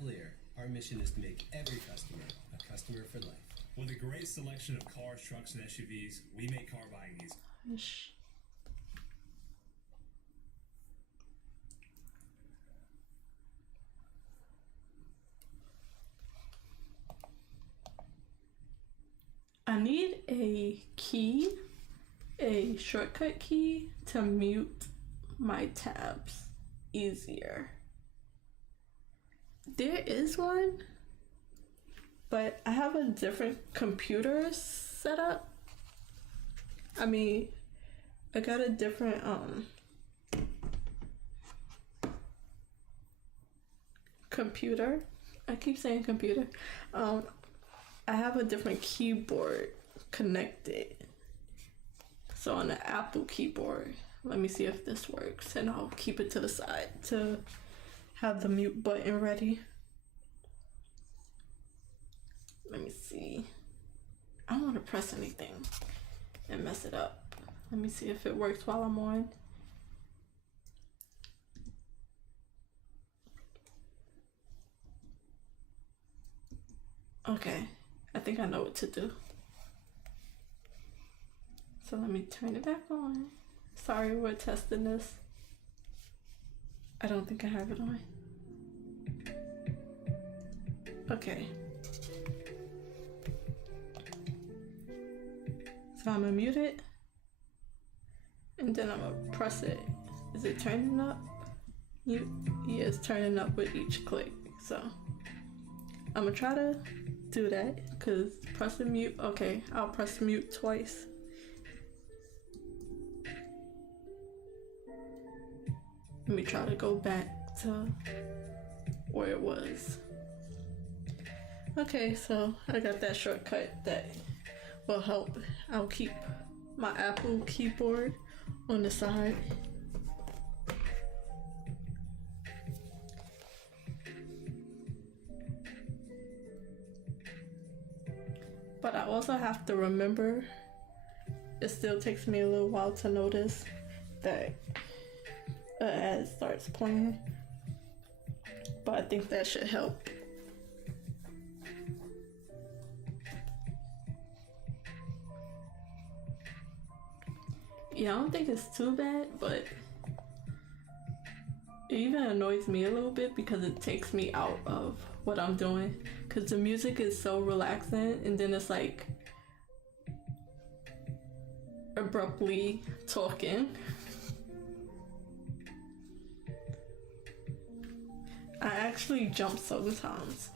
Cavalier, our mission is to make every customer a customer for life. With a great selection of cars, trucks, and SUVs, we make car buying easy. Shh. I need a key, a shortcut key to mute my tabs easier. There is one, but I have a different computer set up. I mean, I got a different computer. I keep saying computer. I have a different keyboard connected. So on the Apple keyboard, let me see if this works, and I'll keep it to the side to have the mute button ready. Let me see. I don't want to press anything and mess it up. Let me see if it works while I'm on. Okay, I think I know what to do. So let me turn it back on. Sorry, we're testing this. I don't think I have it on. Okay. So I'm gonna mute it, and then I'm gonna press it. Is it turning up? Yeah, it's turning up with each click. So I'm gonna try to do that, because press and mute. Okay, I'll press mute twice. Let me try to go back to where it was. Okay, so I got that shortcut that will help. I'll keep my Apple keyboard on the side. But I also have to remember, it still takes me a little while to notice that an ad starts playing. But I think that should help. Yeah, I don't think it's too bad, but it even annoys me a little bit because it takes me out of what I'm doing. Because the music is so relaxing, and then it's like abruptly talking. I actually jump sometimes.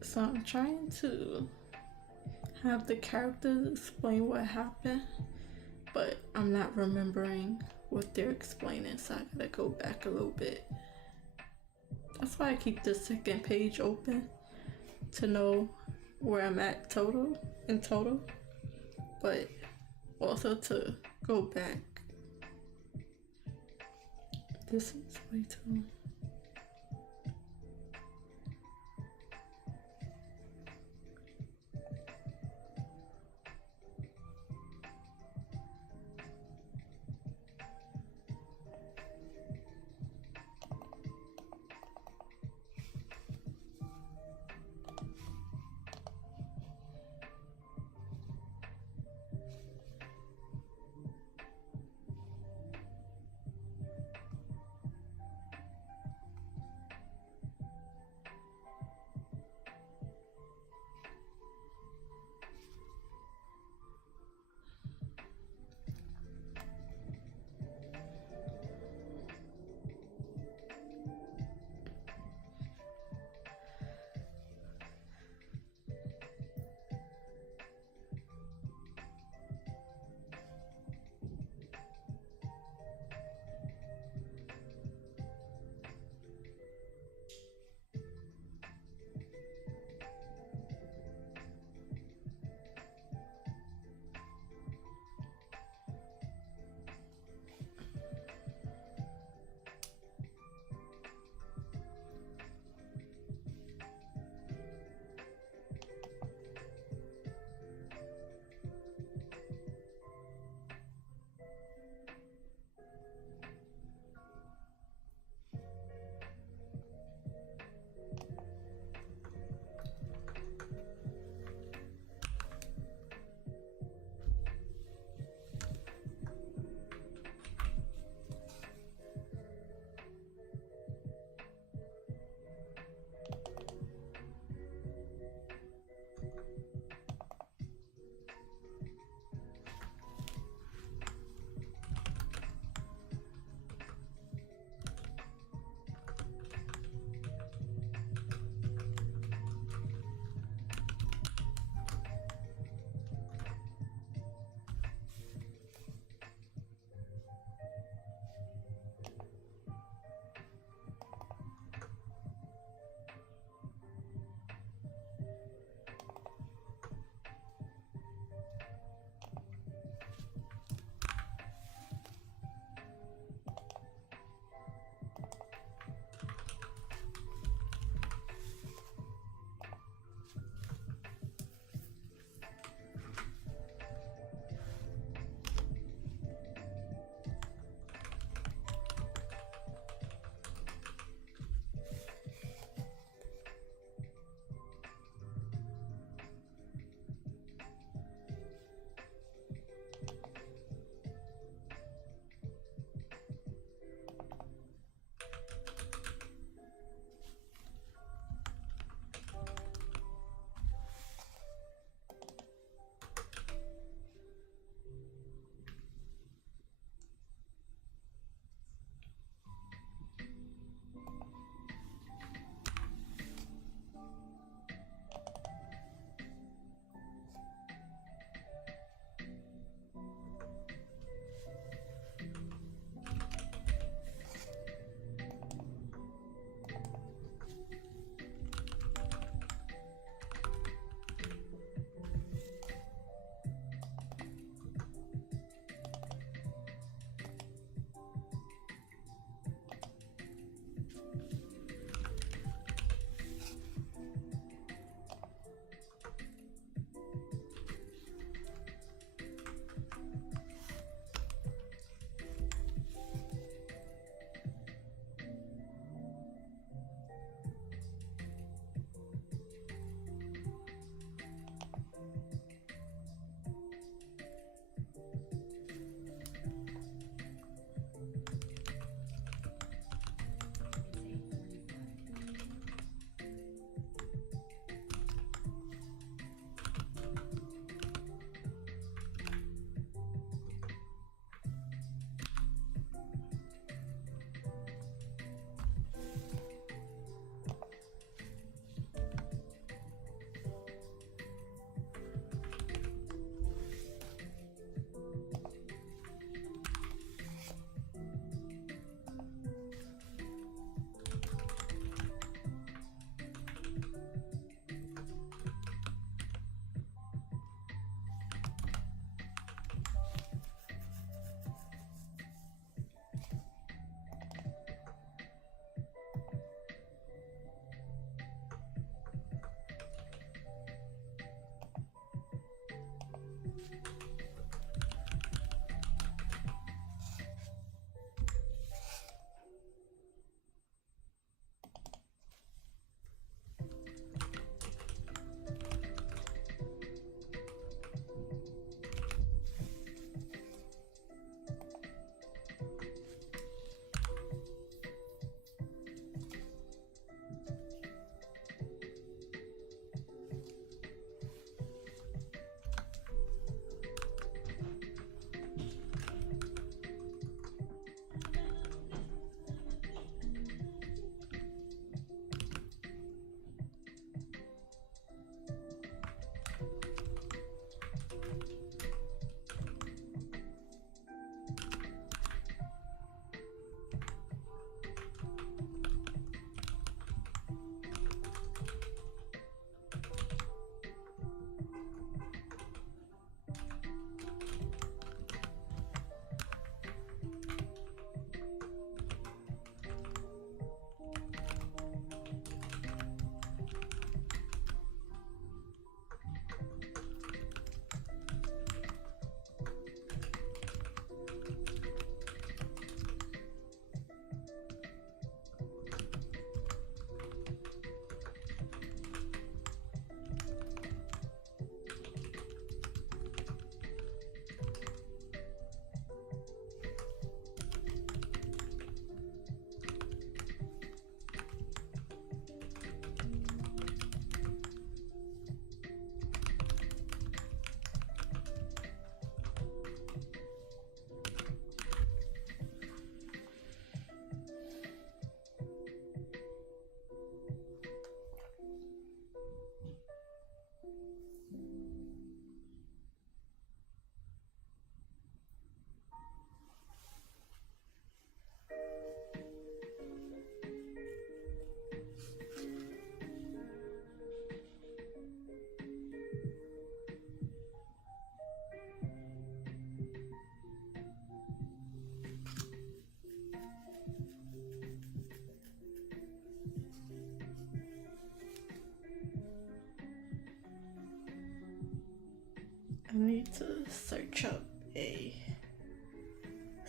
So I'm trying to have the characters explain what happened, but I'm not remembering what they're explaining, so I gotta go back a little bit. That's why I keep the second page open, to know where I'm at in total, but also to go back. This is way too...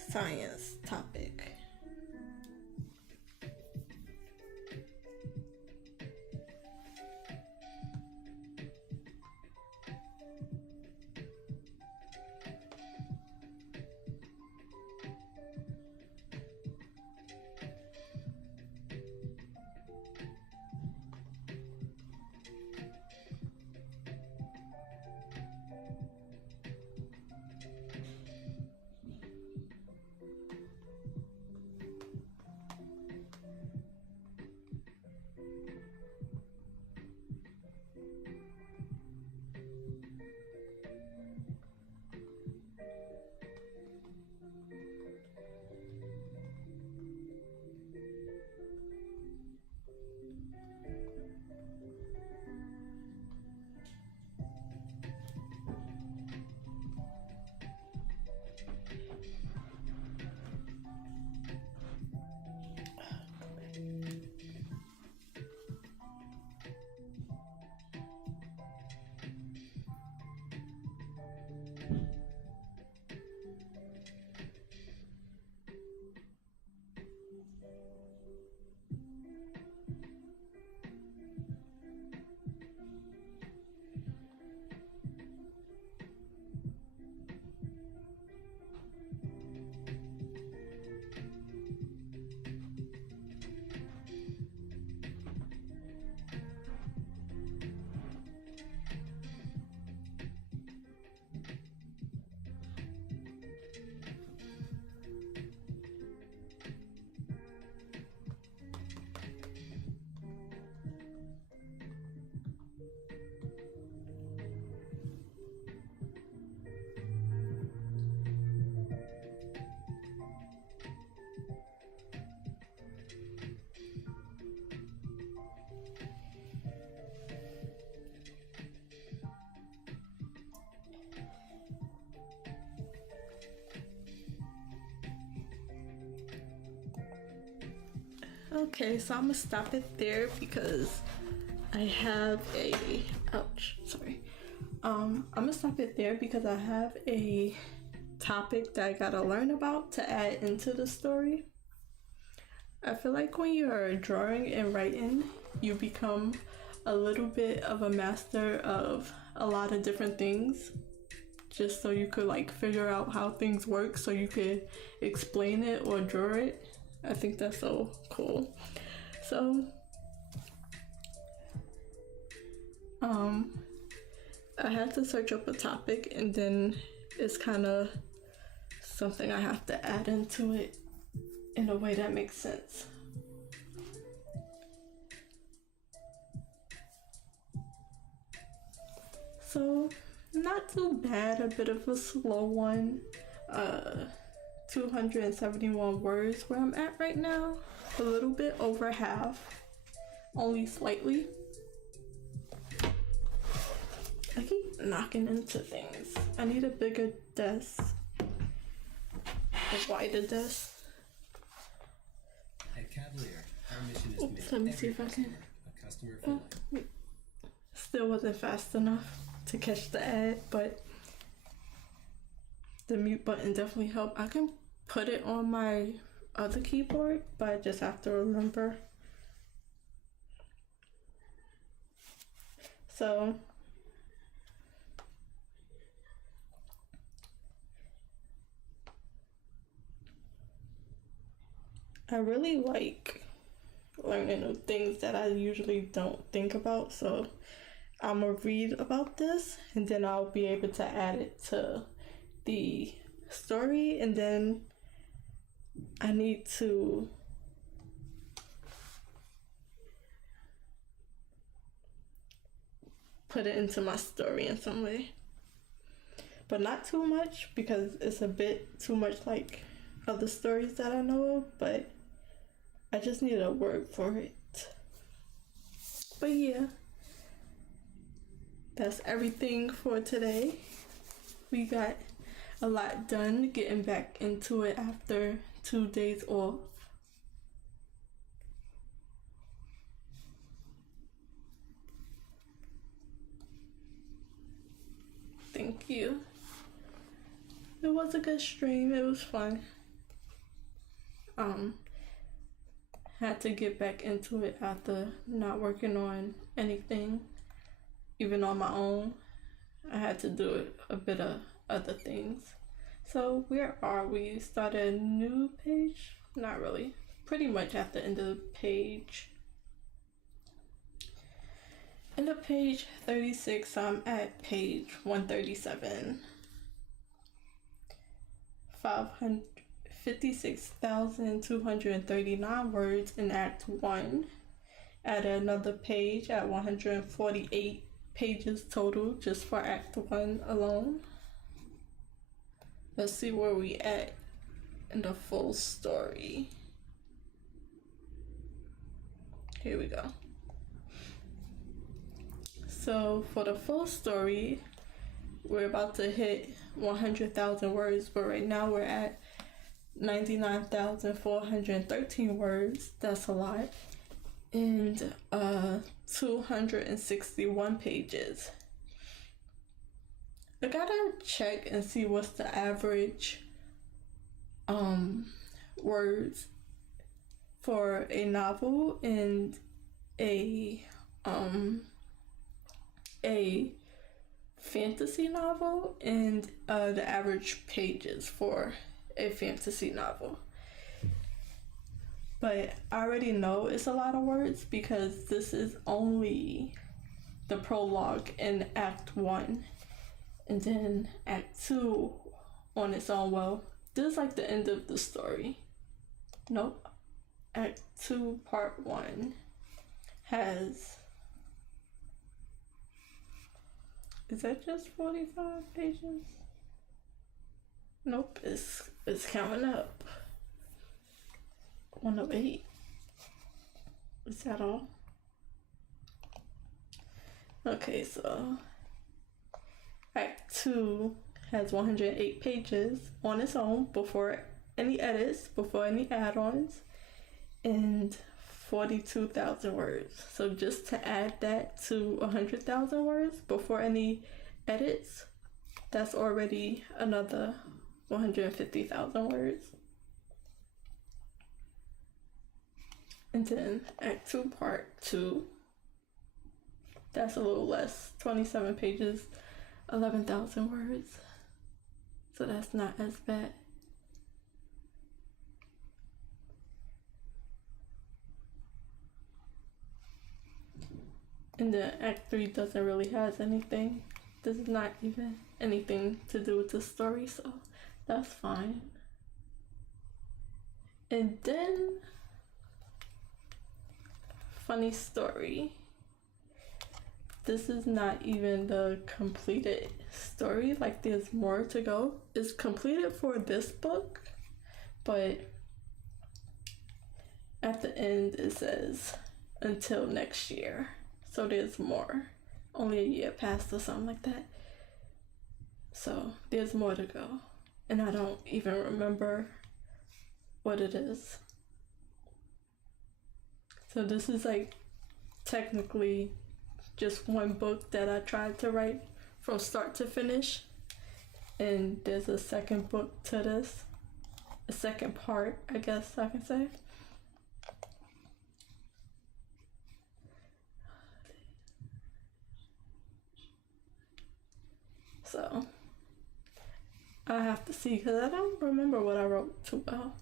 science topic. Okay, so I'm gonna stop it there because I have a ouch, sorry. I'm gonna stop it there because I have a topic that I gotta learn about to add into the story. I feel like when you're drawing and writing, you become a little bit of a master of a lot of different things, just so you could like figure out how things work so you could explain it or draw it. I think that's so cool. So I had to search up a topic, and then it's kind of something I have to add into it in a way that makes sense. So not too bad, a bit of a slow one. 271 words where I'm at right now. A little bit over half, only slightly. I keep knocking into things. I need a bigger desk, a wider desk. At Cavalier, our mission is to make Let me see every if I can. customer a customer for life. Still wasn't fast enough to catch the ad, but the mute button definitely helped. I can put it on my other keyboard, but I just have to remember. So I really like learning new things that I usually don't think about, so I'm gonna read about this and then I'll be able to add it to the story, and then I need to put it into my story in some way, but not too much because it's a bit too much like other stories that I know of, but I just need a word for it. But yeah, that's everything for today. We got a lot done getting back into it after 2 days off. Thank you. It was a good stream. It was fun. had to get back into it after not working on anything, even on my own. I had to do a bit of other things. So where are we? Started a new page? Not really. Pretty much at the end of the page. End of page 36, I'm at page 137. 556,239 words in Act 1. Added another page at 148 pages total just for Act 1 alone. Let's see where we at in the full story. Here we go. So for the full story, we're about to hit 100,000 words, but right now we're at 99,413 words. That's a lot. And 261 pages. I gotta check and see what's the average words for a novel and a fantasy novel, and the average pages for a fantasy novel. But I already know it's a lot of words because this is only the prologue in Act 1. And then Act 2 on its own. Well, this is like the end of the story. Nope. Act 2 Part 1 has... Is that just 45 pages? Nope, it's counting up. 108. Is that all? Okay, so Act 2 has 108 pages on its own before any edits, before any add-ons, and 42,000 words. So just to add that to 100,000 words before any edits, that's already another 150,000 words. And then Act 2 Part 2, that's a little less, 27 pages, 11,000 words. So that's not as bad. And then Act 3 doesn't really have anything. This is not even anything to do with the story, so that's fine. And then, funny story. This is not even the completed story, like there's more to go. It's completed for this book, but at the end it says until next year. So there's more. Only a year passed or something like that. So there's more to go. And I don't even remember what it is. So this is like technically just one book that I tried to write from start to finish. And there's a second book to this. A second part, I guess I can say. So I have to see, because I don't remember what I wrote too well.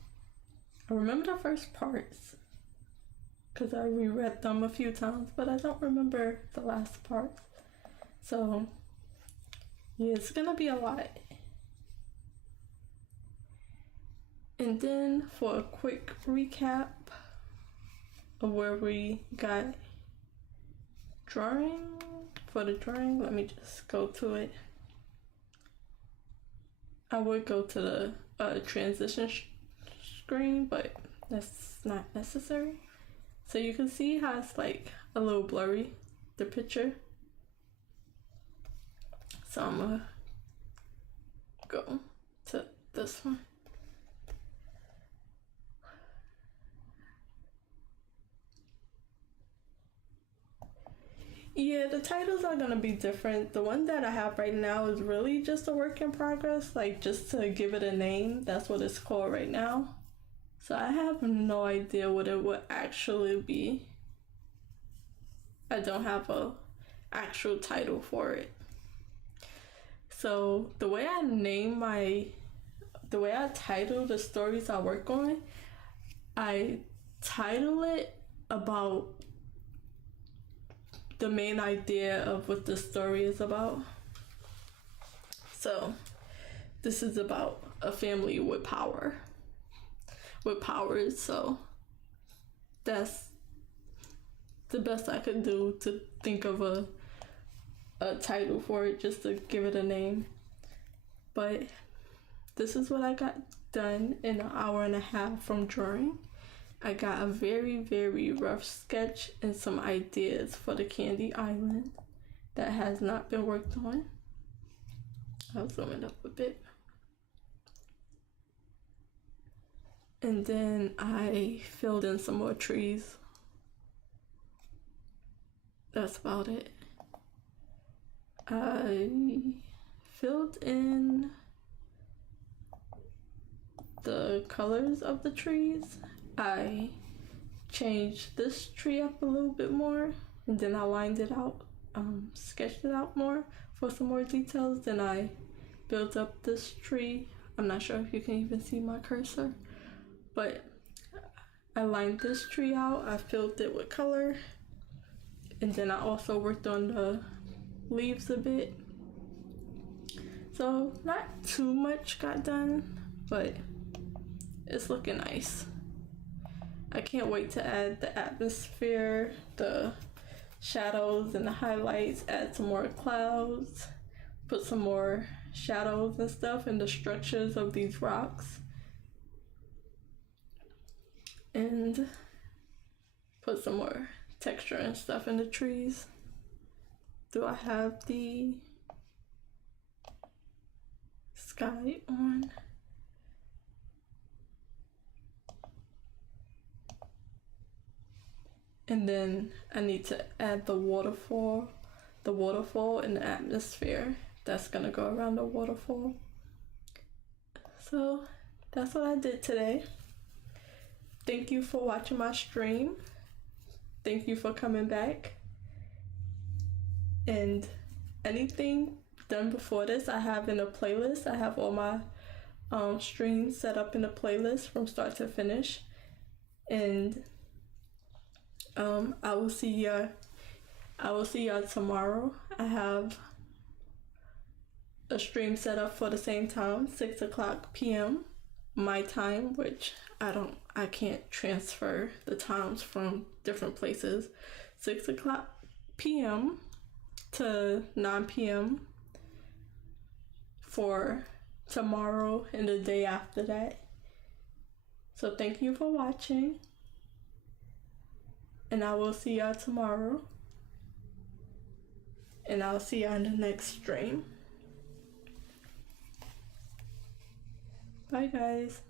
I remember the first parts because I reread them a few times, but I don't remember the last parts. So yeah, it's gonna be a lot. And then for a quick recap of where we got drawing, for the drawing, let me just go to it. I would go to the transition screen, but that's not necessary. So you can see how it's like a little blurry, the picture. So I'm gonna go to this one. Yeah, the titles are gonna be different. The one that I have right now is really just a work in progress, like just to give it a name. That's what it's called right now. So I have no idea what it would actually be. I don't have a actual title for it. So the way I title the stories I work on, I title it about the main idea of what the story is about. So this is about a family with powers, so that's the best I could do to think of a title for it, just to give it a name. But this is what I got done in an hour and a half from drawing. I got a very, very rough sketch and some ideas for the Candy Island that has not been worked on. I'll zoom it up a bit. And then I filled in some more trees. That's about it. I filled in the colors of the trees. I changed this tree up a little bit more, and then I lined it out, sketched it out more for some more details. Then I built up this tree. I'm not sure if you can even see my cursor, but I lined this tree out. I filled it with color, and then I also worked on the leaves a bit. So not too much got done, but it's looking nice. I can't wait to add the atmosphere, the shadows and the highlights, add some more clouds, put some more shadows and stuff in the structures of these rocks, and put some more texture and stuff in the trees. Do I have the sky on? And then I need to add the waterfall and the atmosphere that's gonna go around the waterfall. So that's what I did today. Thank you for watching my stream. Thank you for coming back. And anything done before this, I have in a playlist. I have all my streams set up in a playlist from start to finish. And I will see y'all tomorrow. I have a stream set up for the same time, 6:00 p.m. my time, which I can't transfer the times from different places. 6:00 p.m. to 9 p.m. for tomorrow and the day after that. So thank you for watching, and I will see y'all tomorrow, and I'll see y'all in the next stream. Bye guys.